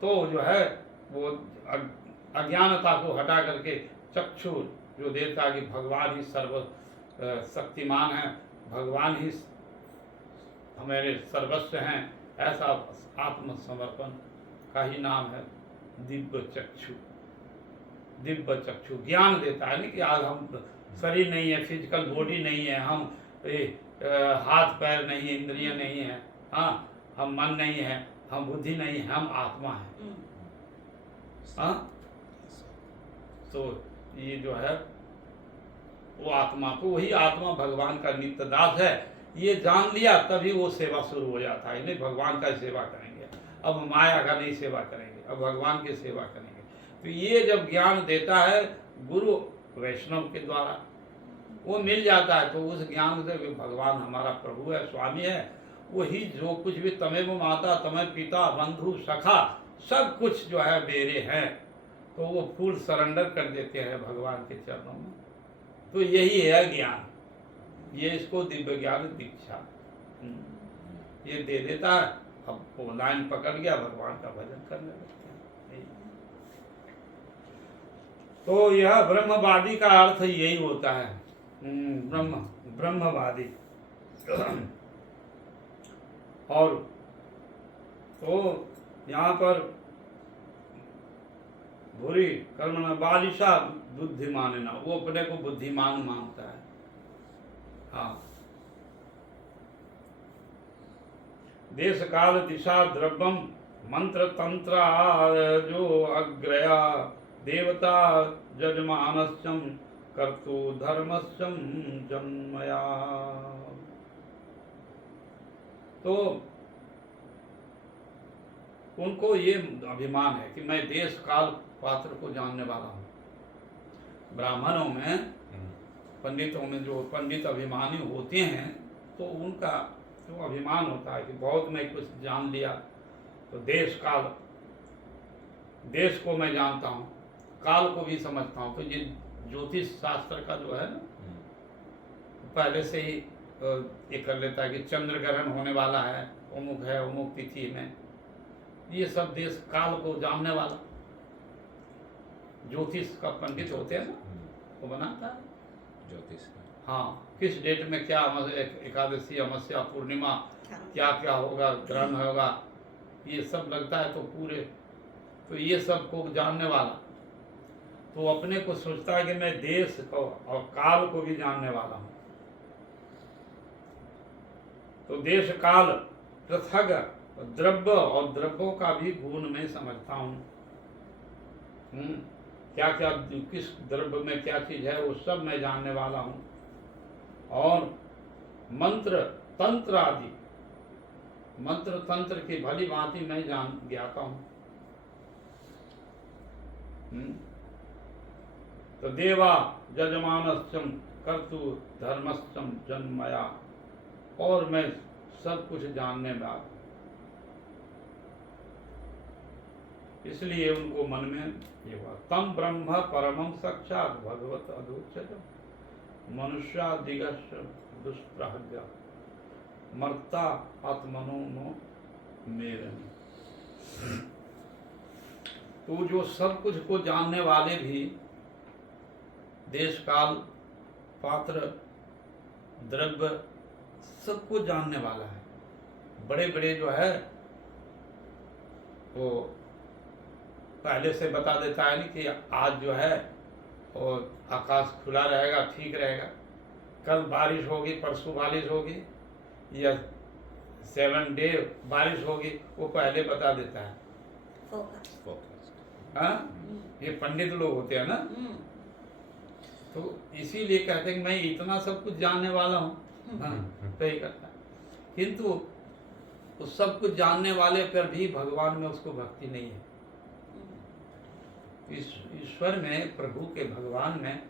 तो जो है वो अज्ञानता को हटा करके चक्षु जो देता कि भगवान ही सर्व शक्तिमान है, भगवान ही हमारे सर्वस्व हैं, ऐसा आत्मसमर्पण का ही नाम है दिव्य चक्षु। दिव्य चक्षु ज्ञान देता है, नहीं कि आज हम शरीर नहीं है, फिजिकल बॉडी नहीं है, हम हाथ पैर नहीं है, इंद्रिय नहीं है, हाँ, हम मन नहीं है, हम बुद्धि नहीं है, हम आत्मा है। हाँ, तो ये जो है वो आत्मा, तो वही आत्मा भगवान का नित्य दास है। ये जान लिया तभी वो सेवा शुरू हो जाता है। नहीं भगवान का सेवा करेंगे, अब माया का नहीं सेवा करेंगे, अब भगवान की सेवा करेंगे। तो ये जब ज्ञान देता है गुरु वैष्णव के द्वारा, वो मिल जाता है, तो उस ज्ञान से भगवान हमारा प्रभु है, स्वामी है, वही जो कुछ भी तमेव माता तमेव पिता बंधु सखा सब कुछ जो है मेरे हैं, तो वो फुल सरेंडर कर देते हैं भगवान के चरणों में। तो यही है ज्ञान, ये इसको दिव्य ज्ञान दीक्षा ये दे देता है। अब वो लाइन पकड़ गया, भगवान का भजन करने लगते हैं। तो यह ब्रह्मवादी का अर्थ यही होता है, ब्रह्मवादी। और तो यहाँ पर भूरी कर्मणा बालिशा बुद्धिमान ना, वो अपने को बुद्धिमान मानता है। हाँ, देश काल दिशा द्रव्यम मंत्र तंत्र जो अग्रया देवता जजमानस्यम कर्तु धर्मस्यम जन्मया। तो उनको ये अभिमान है कि मैं देश काल पात्र को जानने वाला हूँ। ब्राह्मणों में, पंडितों में जो पंडित अभिमानी होते हैं, तो उनका जो अभिमान होता है कि बहुत मैं कुछ जान लिया, तो देश काल देश को मैं जानता हूँ, काल को भी समझता हूँ। तो ये ज्योतिष शास्त्र का जो है ना, पहले से ही ये कर लेता है कि चंद्र ग्रहण होने वाला है, अमुक तिथि में। ये सब देश काल को जानने वाला ज्योतिष का पंडित होते हैं ना, वो बनाता है। ज्योतिष का। हाँ, किस डेट में क्या एकादशी, अमावस्या, पूर्णिमा, क्या क्या होगा, ग्रहण होगा, ये सब लगता है। तो पूरे, तो ये सब को जानने वाला तो अपने को सोचता है कि मैं देश को और काल को भी जानने वाला हूँ। तो देश काल पृथक द्रव्य और द्रव्यों का भी गुण मैं समझता हूँ। क्या क्या किस द्रव्य में क्या चीज है वो सब मैं जानने वाला हूँ। और मंत्र तंत्र आदि, मंत्र तंत्र की भली भांति मैं जान ज्ञाता हूँ। तो देवा जजमानश्चम कर्तु धर्मश्चम जन्मया, और मैं सब कुछ जानने वाला, इसलिए उनको मन में ये हुआ। तम ब्रह्म परमं साक्षात् भगवत अधोक्षजम् मनुष्यादिगश्च दुष्प्रहज्या मर्ता आत्मनो नो मेरनि। तो जो सब कुछ को जानने वाले भी देश काल पात्र द्रव्य सबको जानने वाला है। बड़े बड़े जो है वो पहले से बता देता है कि आज जो है और आकाश खुला रहेगा, ठीक रहेगा, कल बारिश होगी, परसों बारिश होगी, या 7 डे बारिश होगी, वो पहले बता देता है। हाँ, ये पंडित लोग होते हैं ना, तो इसीलिए कहते हैं कि मैं इतना सब कुछ जानने वाला हूँ। हाँ, तो ही करता है। किंतु उस सब कुछ जानने वाले पर भी भगवान में उसको भक्ति नहीं है। ईश्वर में, प्रभु के भगवान में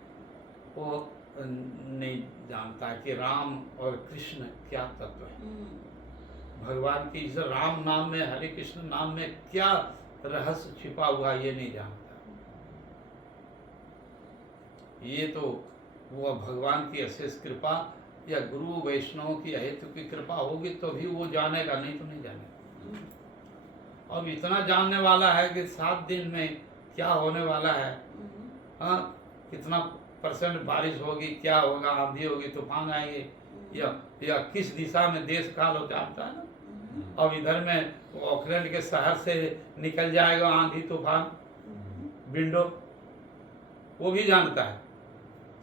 वो नहीं जानता है कि राम और कृष्ण क्या तत्व है। भगवान की इस राम नाम में, हरे कृष्ण नाम में क्या रहस्य छिपा हुआ, ये नहीं जानता। ये तो वो भगवान की अशेष कृपा या गुरु वैष्णव की हेतु की कृपा होगी तो भी वो जानेगा, नहीं तो नहीं जानेगा। अब इतना जानने वाला है कि 7 दिन में क्या होने वाला है, हाँ, कितना % बारिश होगी, क्या होगा, आंधी होगी, तूफान आएंगे, या किस दिशा में देश काल हो जानता है ना। अब इधर में ऑकलैंड के शहर से निकल जाएगा आंधी तूफान, विंडो, वो भी जानता है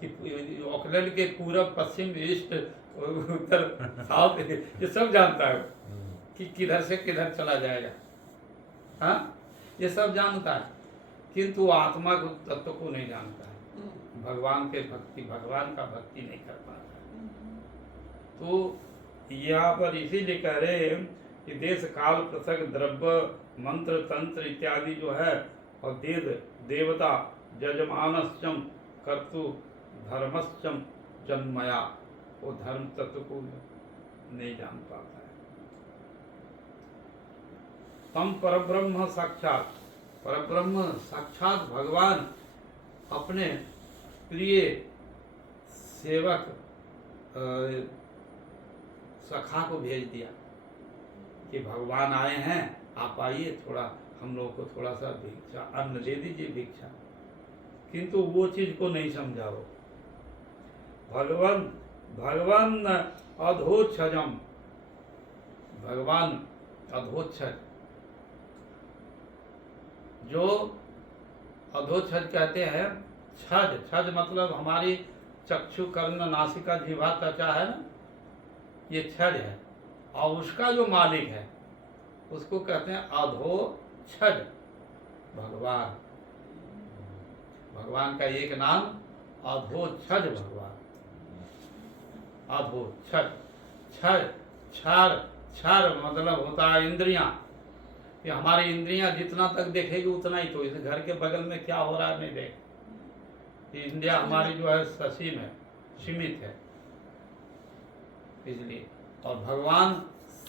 कि ऑकलैंड के पूरब, पश्चिम, ईस्ट, उत्तर, साउथ, ये सब जानता है कि किधर से किधर चला जाएगा। हाँ, ये सब जानता है, किंतु आत्मा को, तत्व को नहीं जानता है। भगवान के भक्ति, भगवान का भक्ति नहीं कर पाता है। तो यहाँ पर इसीलिए कह रहे हैं कि देश काल पृथक द्रव्य मंत्र तंत्र इत्यादि जो है, और देवता जजमानश्चम कर्तु धर्मश्चम जन्मया, वो धर्म तत्व को नहीं जान पाता है। तम परब्रह्म साक्षात, परब्रह्म साक्षात भगवान अपने प्रिय सेवक सखा को भेज दिया कि भगवान आए हैं, आप आइए, थोड़ा हम लोग को थोड़ा सा भिक्षा, अन्न दे दीजिए, भिक्षा। किंतु वो चीज को नहीं समझा वो। भगवान अधोक्षजम, भगवान अधोक्षज, जो अधोक्षज कहते हैं, छज, छज मतलब हमारी चक्षु कर्ण नासिका जिह्वा त्वचा है ना, ये छज है। और उसका जो मालिक है उसको कहते हैं अधोक्षज भगवान। भगवान का एक नाम अधोक्षज भगवान, अधोक्षज। क्षर, क्षर, क्षर मतलब होता है इंद्रियां, कि हमारी इंद्रियां जितना तक देखेगी उतना ही। तो इस घर के बगल में क्या हो रहा है नहीं देख, इंद्रिया हमारी जो है ससीम है, सीमित है, इसलिए। और भगवान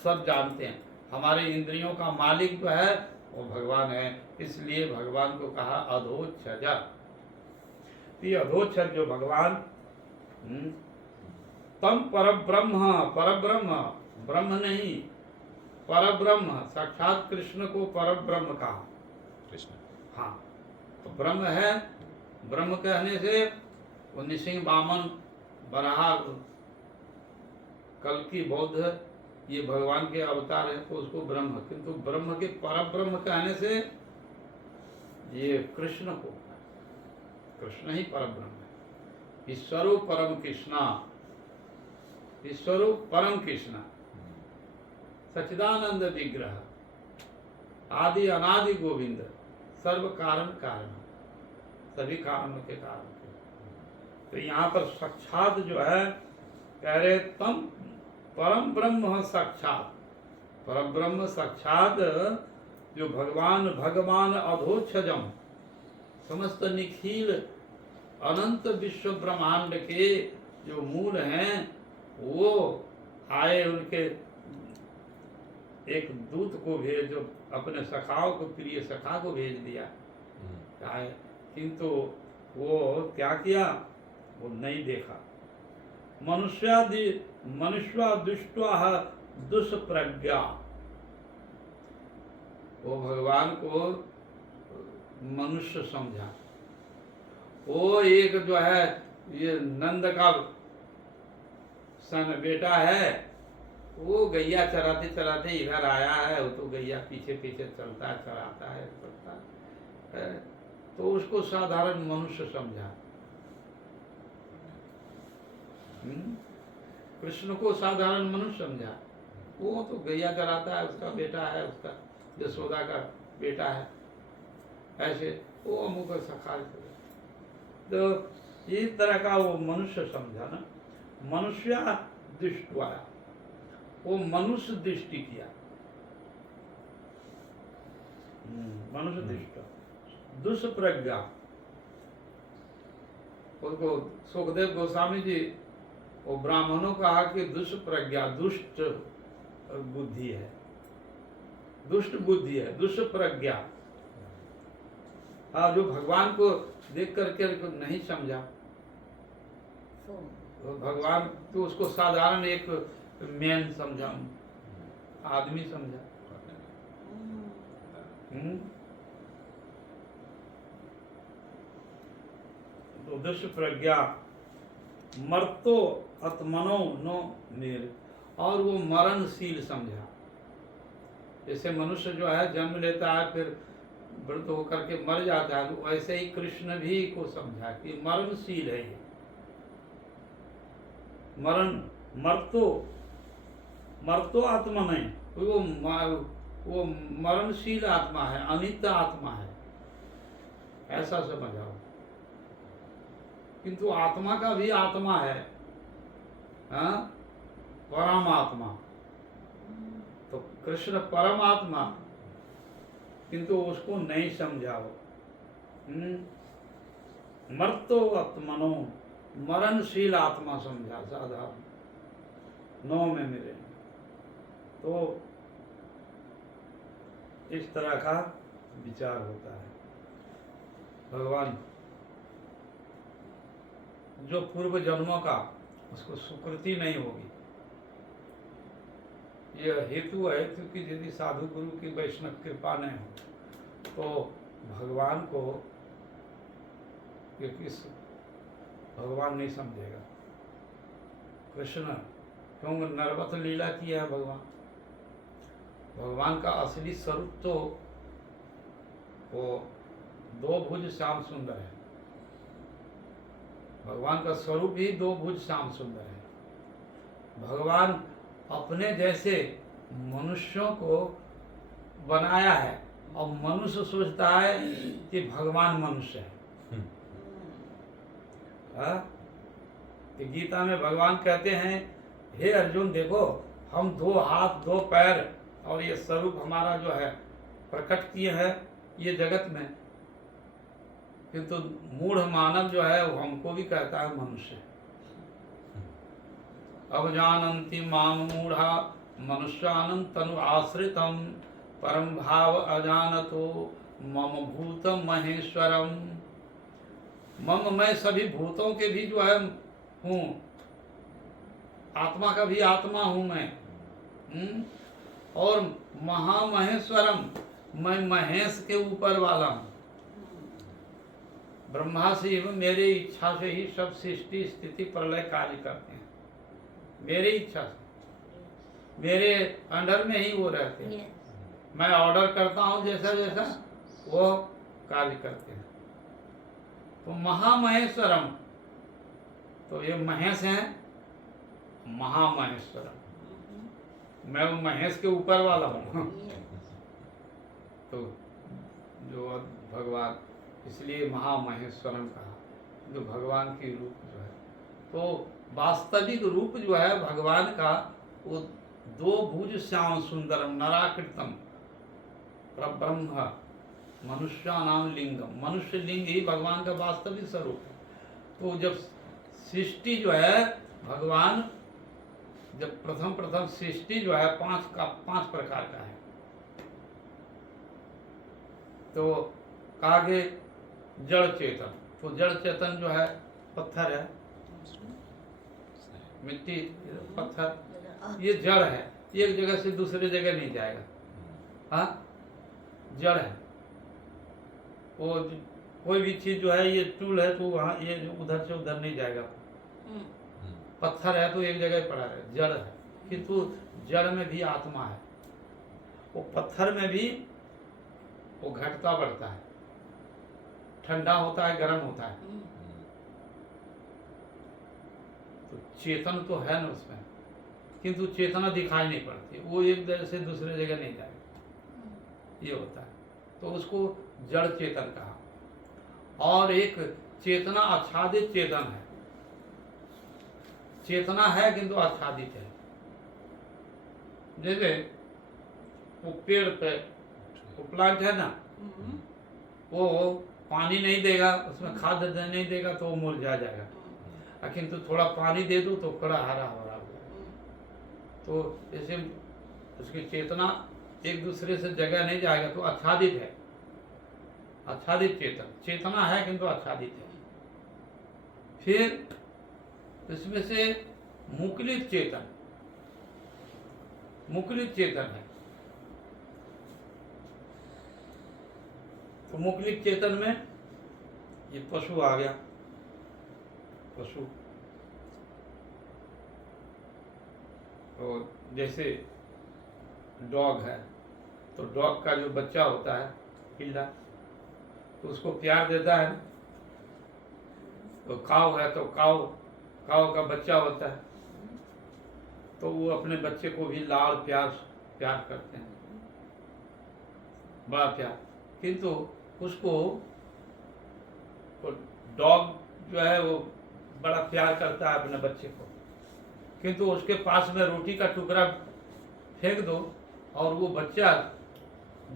सब जानते हैं। हमारे इंद्रियों का मालिक जो है वो भगवान है, इसलिए भगवान को कहा अधोक्षज। ये अधोक्षज जो भगवान तम परब्रह्म, परब्रह्म ब्रह्म नहीं, परब्रह्म साक्षात कृष्ण को परब्रह्म कहा। कृष्ण। हाँ, तो ब्रह्म है, ब्रह्म कहने से वो नृसिंह वामन वराह कल्कि बौद्ध ये भगवान के अवतार है, तो उसको ब्रह्म, किंतु ब्रह्म के परब्रह्म कहने से ये कृष्ण को, कृष्ण ही परब्रह्म है। ईश्वरो परम कृष्णा, ईश्वरो परम कृष्णा, सच्चिदानंद विग्रह, आदि अनादि गोविंद, सर्व कारण कारण, सभी कारणों के कारण। तो यहाँ पर साक्षात जो है कह रहे तम परम ब्रह्म साक्षात, परम ब्रह्म साक्षात जो भगवान, भगवान अधोक्षजम, समस्त निखिल अनंत विश्व ब्रह्मांड के जो मूल हैं, वो आए, उनके एक दूत को भेज, जो अपने सखाओं को, प्रिय सखा को भेज दिया, आए, किंतु वो क्या किया, वो नहीं देखा। मनुष्य दुष्टा दुष्प्रज्ञा, वो भगवान को मनुष्य समझा। वो एक जो है ये नंद का सन बेटा है, वो गैया चराते चराते इधर आया है, वो तो गैया पीछे पीछे चलता है, चराता है, चलता है, तो उसको साधारण मनुष्य समझा। कृष्ण को साधारण मनुष्य समझा। वो तो गैया चराता है, उसका बेटा है, उसका यशोदा का बेटा है, ऐसे वो अमुक सखा। तो इस तरह का वो मनुष्य समझा ना, मनुष्य दृष्टि, वो मनुष्य दृष्टि किया, मनुष्य दृष्टि, दुष्प्रज्ञा। उसको सुखदेव गोस्वामी जी वो ब्राह्मणों कहा कि दुष्प्रज्ञा, दुष्ट बुद्धि है, दुष्ट बुद्धि है, दुष्प्रज्ञा। हाँ, जो भगवान को देख करके नहीं समझा, भगवान तो उसको साधारण एक मैन समझा, आदमी समझा। तो दुष्प्रज्ञा, मर्तो आत्मनो नो निर, और वो मरणशील समझा। जैसे मनुष्य जो है जन्म लेता है, फिर वृद्ध होकर के मर जाता है, वैसे ही कृष्ण भी को समझा कि मरणशील है ये, मरण, मर्तो आत्मा नहीं, वो मरणशील आत्मा है, अनित्य आत्मा है, ऐसा समझाओ। किंतु आत्मा का भी आत्मा है, हाँ, परमात्मा। तो कृष्ण परमात्मा, किंतु उसको नहीं समझाओ। मर्तो आत्मनो, मरणशील आत्मा समझा, साधारण नौ में मिले। तो इस तरह का विचार होता है। भगवान जो पूर्व जन्मों का उसको सुकृति नहीं होगी, यह हेतु है, क्योंकि यदि साधु गुरु की वैष्णव कृपा नहीं हो तो भगवान को किस भगवान नहीं समझेगा। कृष्ण क्योंकि नरवत लीला की है भगवान, भगवान का असली स्वरूप तो वो दो भुज श्याम सुंदर है, भगवान का स्वरूप ही दो भुज श्याम सुंदर है। भगवान अपने जैसे मनुष्यों को बनाया है, और मनुष्य सोचता है कि भगवान मनुष्य है। कि गीता में भगवान कहते हैं, हे अर्जुन देखो, हम दो हाथ दो पैर और ये स्वरूप हमारा जो है प्रकट किए हैं ये जगत में, किंतु मूढ़ मानव जो है वो हमको भी कहता है मनुष्य। अब जानन्ति माम मूढ़ा मनुष्यानं तनु आश्रितम परम भाव अजानतो मम भूतम महेश्वरम। मम मैं सभी भूतों के भी जो है हूँ, आत्मा का भी आत्मा हूँ मैं। और महामहेश्वरम, मैं महेश के ऊपर वाला हूँ। ब्रह्मा से एवं मेरे इच्छा से ही सब सृष्टि स्थिति प्रलय कार्य करते हैं, मेरी इच्छा से, मेरे अंडर में ही वो रहते हैं। Yes. मैं ऑर्डर करता हूँ जैसा जैसा वो कार्य करते हैं। तो महामहेश्वरम, तो ये महेश है, महामहेश्वरम, मैं वो महेश के ऊपर वाला हूँ। Yes. तो जो भगवान, इसलिए महामहेश्वरम कहा, जो भगवान की रूप जो है, तो वास्तविक रूप जो है भगवान का, वो दो भुज श्याम सुंदरम नराकृतम परब्रह्म मनुष्यानाम लिंगम। मनुष्य लिंग ही भगवान का वास्तविक स्वरूप है। तो जब सृष्टि जो है भगवान, जब प्रथम सृष्टि जो है पांच प्रकार का है। तो कहा कि जड़ चेतन, तो जड़ चेतन जो है पत्थर है, मिट्टी, पत्थर, ये जड़ है, एक जगह से दूसरे जगह नहीं जाएगा। हाँ, जड़ है। वो कोई भी चीज जो है, ये टूल है तो वहाँ ये उधर से उधर नहीं जाएगा। पत्थर है तो एक जगह पड़ा है, जड़ है। किंतु जड़ में भी आत्मा है। वो पत्थर में भी वो घटता बढ़ता है, ठंडा होता है, गर्म होता है। तो चेतन तो है ना उसमें, किंतु चेतना दिखाई नहीं पड़ती, वो एक जगह से दूसरे जगह नहीं जाएगा, ये होता है। तो उसको जड़ चेतन कहा। और एक चेतना आच्छादित चेतन है, चेतना है किंतु आच्छादित है। जैसे वो पेड़ पे, वो प्लांट है ना, वो पानी नहीं देगा, उसमें खाद नहीं देगा तो वो मुरझा जाएगा, किंतु थोड़ा पानी दे दो तो बड़ा हरा भरा हो जाएगा। तो जैसे उसकी चेतना एक दूसरे से जगह नहीं जाएगा, तो आच्छादित है, आच्छादित चेतन, चेतना है किंतु आच्छादित है। फिर इसमें से मुकुलित चेतन, मुकुलित चेतन है। तो मुकुलित चेतन में ये पशु आ गया, पशु। तो जैसे डॉग है, तो डॉग का जो बच्चा होता है पिल्ला, तो उसको प्यार देता है ना। तो काव है तो काव का बच्चा होता है, तो वो अपने बच्चे को भी लाड़ प्यार करते हैं, बड़ा प्यार। किंतु उसको डॉग जो है वो बड़ा प्यार करता है अपने बच्चे को, किंतु उसके पास में रोटी का टुकड़ा फेंक दो और वो बच्चा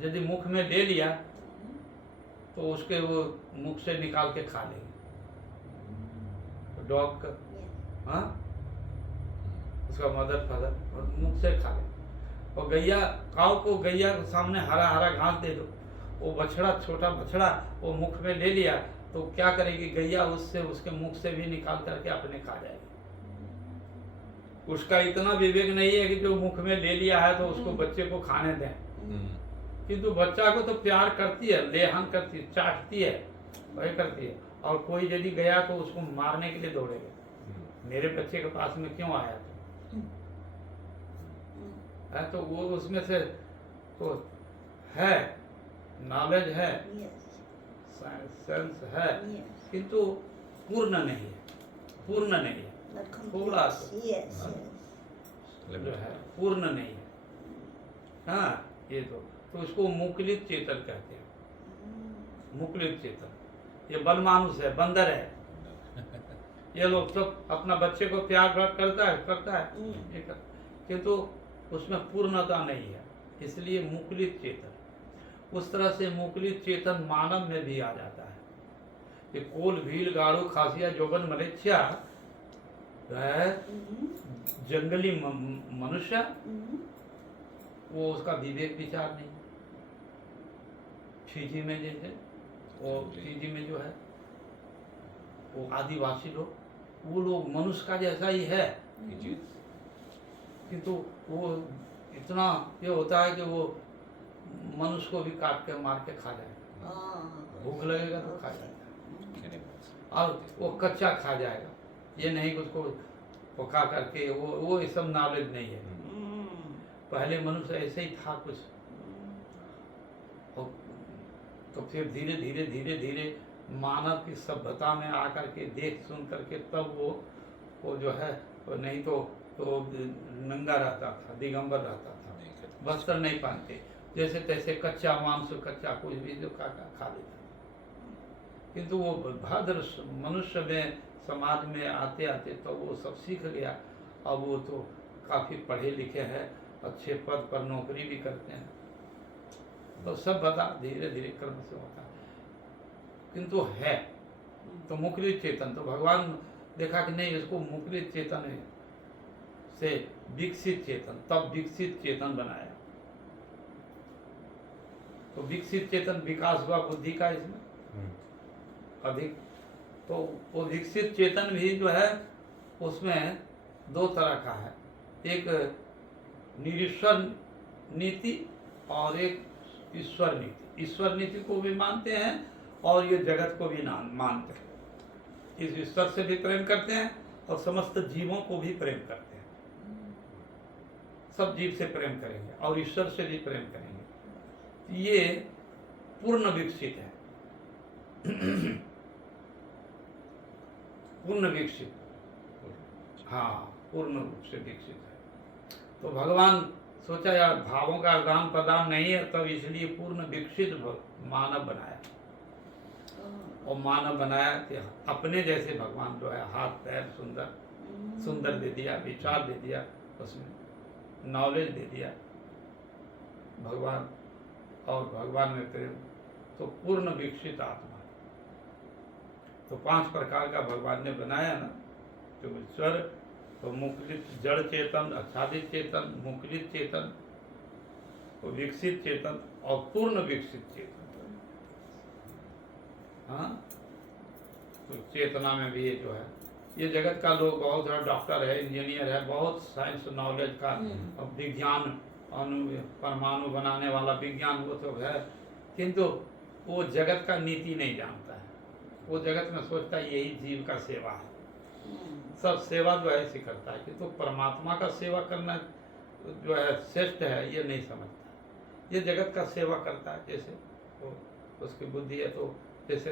यदि मुख में ले लिया तो उसके वो मुख से निकाल के खा लेंगे। तो डॉग का, हाँ, उसका मदर फादर मुख से खा ले। और गैया, काव को गैया के सामने हरा हरा घास दे दो, वो बछड़ा, छोटा बछड़ा वो मुख में ले लिया तो क्या करेगी गैया, उससे उसके मुख से भी निकाल करके अपने खा जाएगी। उसका इतना विवेक नहीं है कि जो मुख में ले लिया है तो उसको बच्चे को खाने दें, किंतु बच्चा को तो प्यार करती है, लेहन करती है, चाटती है, वही करती है। और कोई यदि गया तो उसको मारने के लिए दौड़ेगा, मेरे बच्चे के पास में क्यों आया है। तो वो उसमें से तो है, नॉलेज है, सेंस है, किंतु पूर्ण नहीं है, पूर्ण नहीं है, थोड़ा सा जो है पूर्ण नहीं है। हाँ, ये तो उसको मुकुलित चेतन कहते हैं। मुकुलित चेतन, ये वन मानुष है, बंदर है। ये लोग तो अपना बच्चे को प्यार करता है किंतु उसमें पूर्णता नहीं है, इसलिए मुकुलित चेतन। उस तरह से मुकुलित चेतन मानव में भी आ जाता है कि कोल, भील, गाड़ू, खासिया, जोबन, मलेच्छिया है, जंगली मनुष्य, वो उसका विवेक विचार नहीं, फिजी में जैसे वो फिजी में जो है वो आदिवासी लोग, वो लोग मनुष्य का जैसा ही है, Fiji. किंतु वो इतना ये होता है कि वो मनुष्य को भी काट के मार के खा जाएगा, Oh. भूख लगेगा तो खा जाएगा, Cannibals. और वो कच्चा खा जाएगा, ये नहीं कि उसको पका करके, वो ये सब नॉलेज नहीं है। पहले मनुष्य ऐसे ही था कुछ, और तो फिर धीरे धीरे धीरे धीरे मानव की सभ्यता में आकर के देख सुन करके तब वो जो है वो नहीं तो नंगा रहता था, दिगंबर रहता था, वस्त्र नहीं पहनते, जैसे तैसे कच्चा मांस कच्चा कुछ भी जो खा लेता। किंतु वो भद्र मनुष्य में समाज में आते आते तो वो सब सीख गया। अब वो तो काफ़ी पढ़े लिखे हैं, अच्छे पद पर नौकरी भी करते हैं, तो सब बता धीरे धीरे कर्म से होता है। किंतु है तो मुक्लित चेतन, तो भगवान देखा कि नहीं, इसको मुक्लित चेतन से विकसित चेतन, तब विकसित चेतन बनाया। तो विकसित चेतन विकास हुआ बुद्धि का इसमें अधिक, तो वो विकसित चेतन भी जो है उसमें दो तरह का है, एक निरीश्वर नीति और एक ईश्वर नीति। ईश्वर नीति को भी मानते हैं और ये जगत को भी मानते हैं। इस ईश्वर से भी प्रेम करते हैं और समस्त जीवों को भी प्रेम करते हैं। सब जीव से प्रेम करेंगे और ईश्वर से भी प्रेम करेंगे। ये पूर्ण विकसित है। पूर्ण विकसित, हाँ पूर्ण रूप से विकसित है। तो भगवान सोचा यार भावों का आदान प्रदान नहीं है, तब इसलिए पूर्ण विकसित मानव बनाया। और मानव बनाया कि अपने जैसे भगवान जो है हाथ पैर सुंदर दे दिया, विचार दे दिया, उसमें नॉलेज दे दिया भगवान, और भगवान में प्रेम, तो पूर्ण विकसित आत्मा। तो 5 प्रकार का भगवान ने बनाया ना, तो ईश्वर, तो मुक्लित जड़ चेतन, आच्छादित चेतन, मुक्लित चेतन, तो विकसित चेतन और पूर्ण विकसित चेतन। हाँ, तो चेतना में भी ये जो है, ये जगत का लोग बहुत सारा डॉक्टर है, इंजीनियर है, बहुत साइंस नॉलेज का, विज्ञान, परमाणु बनाने वाला विज्ञान वो तो है, किंतु वो जगत का नीति नहीं जानता है। वो जगत में सोचता है यही जीव का सेवा है, सब सेवा जो है ऐसे करता है, किंतु परमात्मा का सेवा करना जो है श्रेष्ठ है, ये नहीं समझता। ये जगत का सेवा करता है, जैसे वो उसकी बुद्धि है, तो जैसे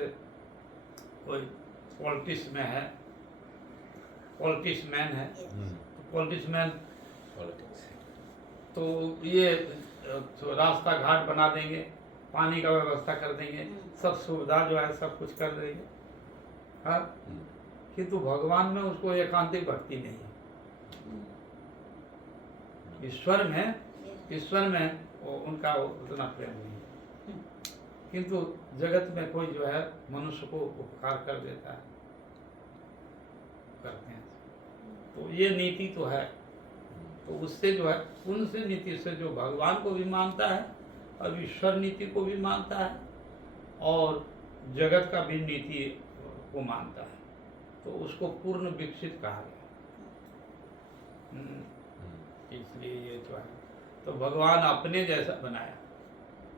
कोई पॉलिटिक्स में है, पॉलिटिक्स मैन है, तो पॉलिटिक्स मैन Politics. तो ये तो रास्ता घाट बना देंगे, पानी का व्यवस्था कर देंगे, सब सुविधा जो है सब कुछ कर देंगे, हाँ, किंतु भगवान में उसको एकांतिक भक्ति नहीं है। ईश्वर में वो उनका उतना प्रेम नहीं है, किंतु जगत में कोई जो है मनुष्य को उपकार कर देता है, करते हैं। तो ये नीति तो है, तो उससे जो है उनसे नीति से जो भगवान को भी मानता है और ईश्वर नीति को भी मानता है और जगत का भी नीति को मानता है, तो उसको पूर्ण विकसित कहा गया। इसलिए ये जो है, तो भगवान अपने जैसा बनाया।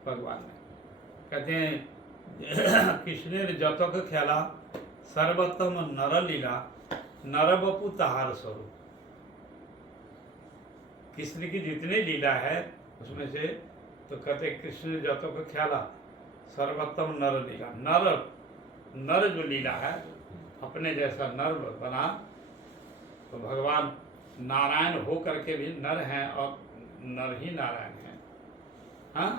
भगवान ने कहते हैं कृष्ण जतक खेला सर्वोत्तम नर लीला नर बपु तहार स्वरूप। कृष्ण की जितनी लीला है उसमें से, तो कहते कृष्ण जतक खेला सर्वोत्तम नर लीला, नर जो लीला है अपने जैसा नर बना। तो भगवान नारायण हो करके भी नर हैं और नर ही नारायण हैं, हाँ।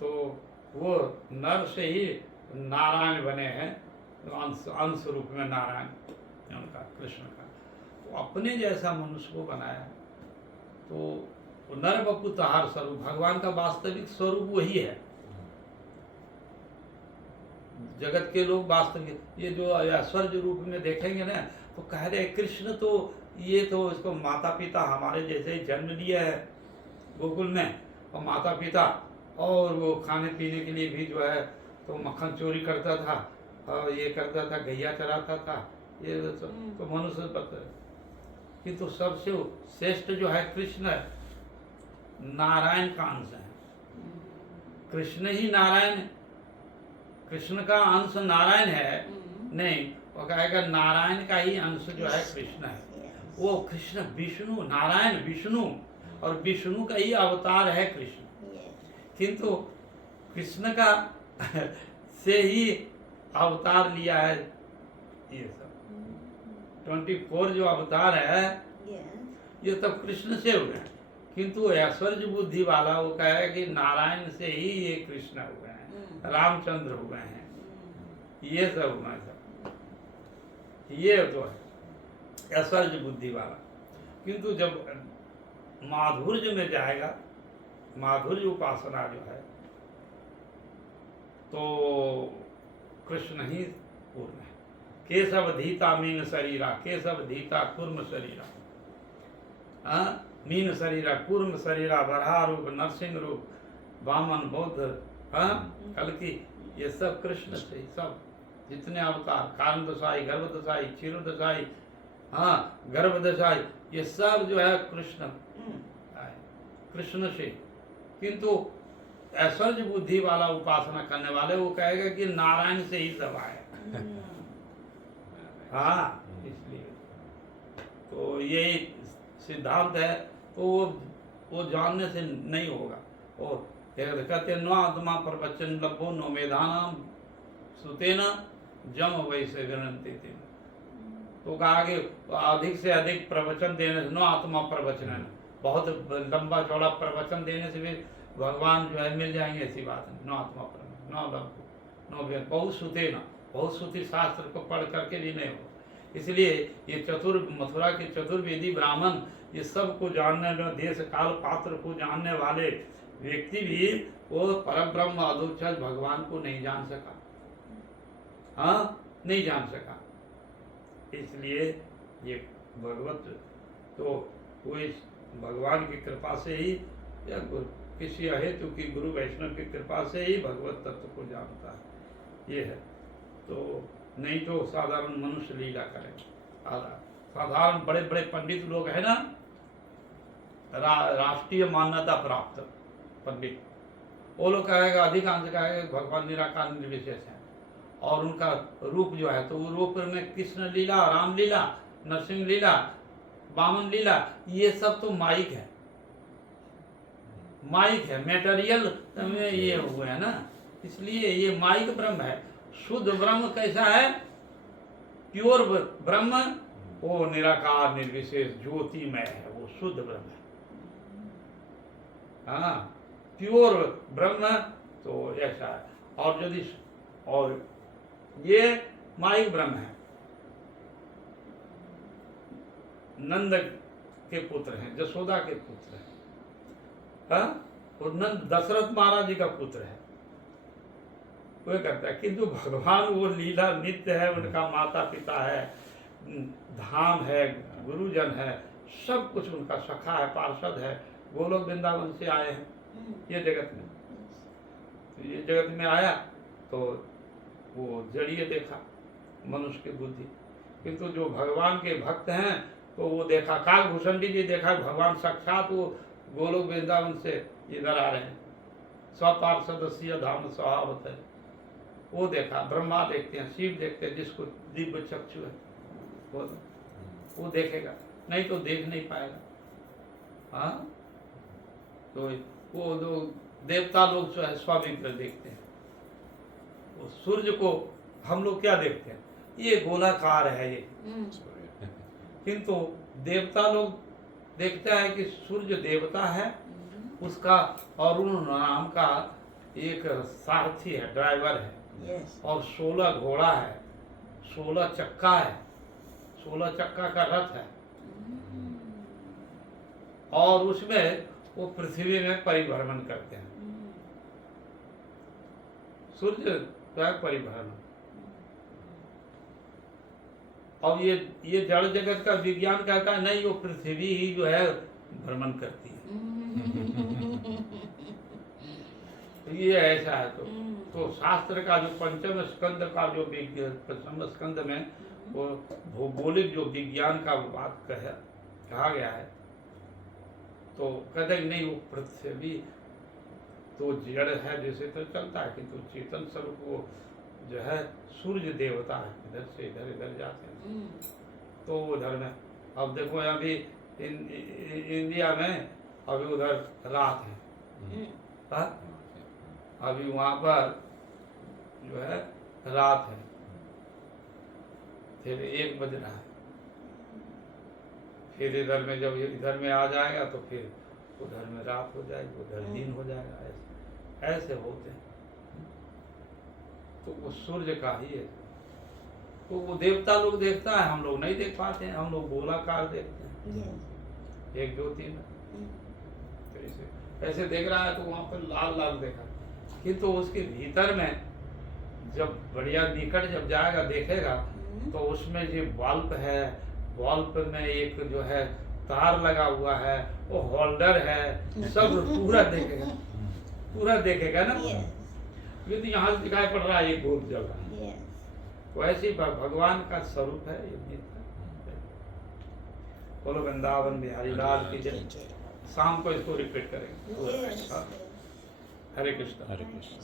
तो वो नर से ही नारायण बने हैं, अंश रूप में नारायण उनका, कृष्ण का। तो अपने जैसा मनुष्य को बनाया, तो नर बपु तहार स्वरूप, भगवान का वास्तविक स्वरूप वही है। जगत के लोग वास्तविक ये जो ऐश्वर्य रूप में देखेंगे ना, तो कह रहे कृष्ण तो ये तो इसको माता पिता हमारे जैसे ही जन्म लिया है गोकुल में, और माता पिता और वो खाने पीने के लिए भी जो है तो मक्खन चोरी करता था और ये करता था, गैया चराता था, ये सब तो मनुष्य पता है। किंतु सबसे श्रेष्ठ जो है कृष्ण है, नारायण का अंश है। कृष्ण ही नारायण है। कृष्ण का अंश नारायण है नहीं, वो कहेगा नारायण का ही अंश जो है कृष्ण है। Yes. वो कृष्ण विष्णु, नारायण विष्णु, और विष्णु का ही अवतार है कृष्ण। Yes. किंतु कृष्ण का से ही अवतार लिया है ये सब 24 जो अवतार है Yes. ये सब कृष्ण से हुए हैं। किंतु ऐश्वर्य बुद्धि वाला वो कहे कि नारायण से ही ये कृष्ण हुए हैं, रामचंद्र हुए हैं, ये सब हुआ है सब, ये तो है ऐश्वर्य बुद्धि वाला। किंतु जब माधुर्य में जाएगा, माधुर्य उपासना जो है तो कृष्ण ही पूर्ण है। केशव धीता मीन शरीरा, केशव धीता कूर्म शरीरा, मीन शरीरा, कूर्म शरीरा, बरहा रूप, नरसिंह रूप, वामन, बौद्ध, कल्कि, ये सब कृष्ण से ही, सब जितने अवतार, कारण दशाई, गर्भ दशाई, क्षीर दशाई, गर्भ दशाई, ये सब जो है कृष्ण है, कृष्ण से। किंतु ऐश्वर्य बुद्धि वाला उपासना करने वाले वो कहेगा कि नारायण से ही सब आए। हाँ, इसलिए तो यही सिद्धांत है। तो वो जानने से नहीं होगा। वो कहते न आत्मा प्रवचन लभो नो मेधानाम सुतेना जम वैसे विनंती थी। तो कहा कि अधिक से अधिक प्रवचन देने से, न आत्मा प्रवचन, बहुत लंबा चौड़ा प्रवचन देने से भी भगवान जो है मिल जाएंगे, ऐसी बात है। न आत्मा प्रवचन, न लभो, न बहुत सुते ना, बहुत श्रुति शास्त्र को पढ़ करके भी नहीं हो। इसलिए ये मथुरा के चतुर्वेदी ब्राह्मण ये सब को जानने, देश काल पात्र को जानने वाले व्यक्ति भी वो परब्रह्म अधोक्षज भगवान को नहीं जान सका, नहीं जान सका। इसलिए ये भगवत तो वो इस भगवान की कृपा से ही या किसी अहेतु की गुरु वैष्णव की कृपा से ही भगवत तत्व को जानता है, ये है। तो नहीं तो साधारण मनुष्य लीला करे। साधारण बड़े बड़े पंडित लोग है ना, राष्ट्रीय मान्यता प्राप्त पंडित, वो लोग कहेगा, अधिकांश कहेगा भगवान निराकार निर्विशेष है, और उनका रूप जो है तो वो रूप में कृष्ण लीला, राम लीला, नरसिंह लीला, वामन लीला, ये सब तो माइक है, माइक है, मेटेरियल में ये हुए है ना। इसलिए ये माइक ब्रह्म है। शुद्ध ब्रह्म कैसा है? प्योर ब्रह्म, वो निराकार निर्विशेष ज्योतिमय है, वो शुद्ध ब्रह्म है। प्योर ब्रह्म तो ऐसा है। और यदि और ये माइक ब्रह्म है, नंद के पुत्र हैं, जसोदा के पुत्र हैं, और नंद दशरथ महाराज जी का पुत्र है, वो करता है। किंतु भगवान वो लीला नित्य है, उनका माता पिता है, धाम है, गुरुजन है, सब कुछ उनका सखा है, पार्षद है, गोलोक वृंदावन से आए हैं ये जगत में। तो ये जगत में आया तो वो जड़िए देखा मनुष्य की बुद्धि। किंतु जो भगवान के भक्त हैं तो वो देखा, कालभूषण जी देखा भगवान साक्षात वो गोलोक वृंदावन से इधर आ रहे हैं, स्वपार्षदस्य धाम स्वभावत है, वो देखा। ब्रह्मा देखते हैं, शिव देखते हैं, जिसको दिव्य चक्षु है वो देखेगा, नहीं तो देख नहीं पाएगा। तो वो लोग देवता लोग जो है स्वाविग्र देखते हैं। वो सूर्य को हम लोग क्या देखते हैं? ये गोलाकार है ये, किंतु देवता लोग देखता है कि सूर्य देवता है, उसका अरुण नाम का एक सारथी है, ड्राइवर है, Yes. और 16 घोड़ा है, 16 चक्का है, 16 चक्का का रथ है, और उसमें वो पृथ्वी में परिभ्रमण करते हैं। सूर्य का परिभ्रमण। और ये जड़ जगत का विज्ञान कहता है नहीं, वो पृथ्वी ही जो है भ्रमण करती है। ये ऐसा है हम्म। तो शास्त्र का जो पंचम स्कंद का जो पंचम स्कंद में वो भौगोलिक जो विज्ञान का बात कहा गया है, तो कहते हैं नहीं वो पृथ्वी तो जड़ है जैसे तो चलता है, किंतु चेतन स्वरूप वो जो है सूर्य देवता है, इधर से इधर इधर जाते हैं तो उधर में अब देखो अभी इंडिया में अभी उधर रात है, हाँ? अभी वहाँ पर जो है रात है, फिर 1 बज रहा है, फिर इधर में जब इधर में आ जाएगा तो फिर उधर में रात हो जाएगी, उधर दिन हो जाएगा, ऐसे होते हैं। तो वो सूर्य का ही है, तो वो देवता लोग देखता है, हम लोग नहीं देख पाते हैं, हम लोग गोलाकार देखते हैं एक ज्योति में, तो ऐसे देख रहा है तो वहाँ पर लाल लाल देखा, किंतु उसके भीतर में जब बढ़िया निकट जब जाएगा देखेगा तो उसमें जो बल्ब है, बल्ब में एक जो है तार लगा हुआ है, वो होल्डर है, सब पूरा देखेगा ना। ये तो यहाँ से दिखाई पड़ रहा है, ये गोल जल रहा है, तो ऐसे ही भगवान का स्वरूप है ये। बोलो वृंदावन बिहारी लाल की जय। शाम को इसको रिपीट करेंगे। हरे कृष्ण। Hare Krishna.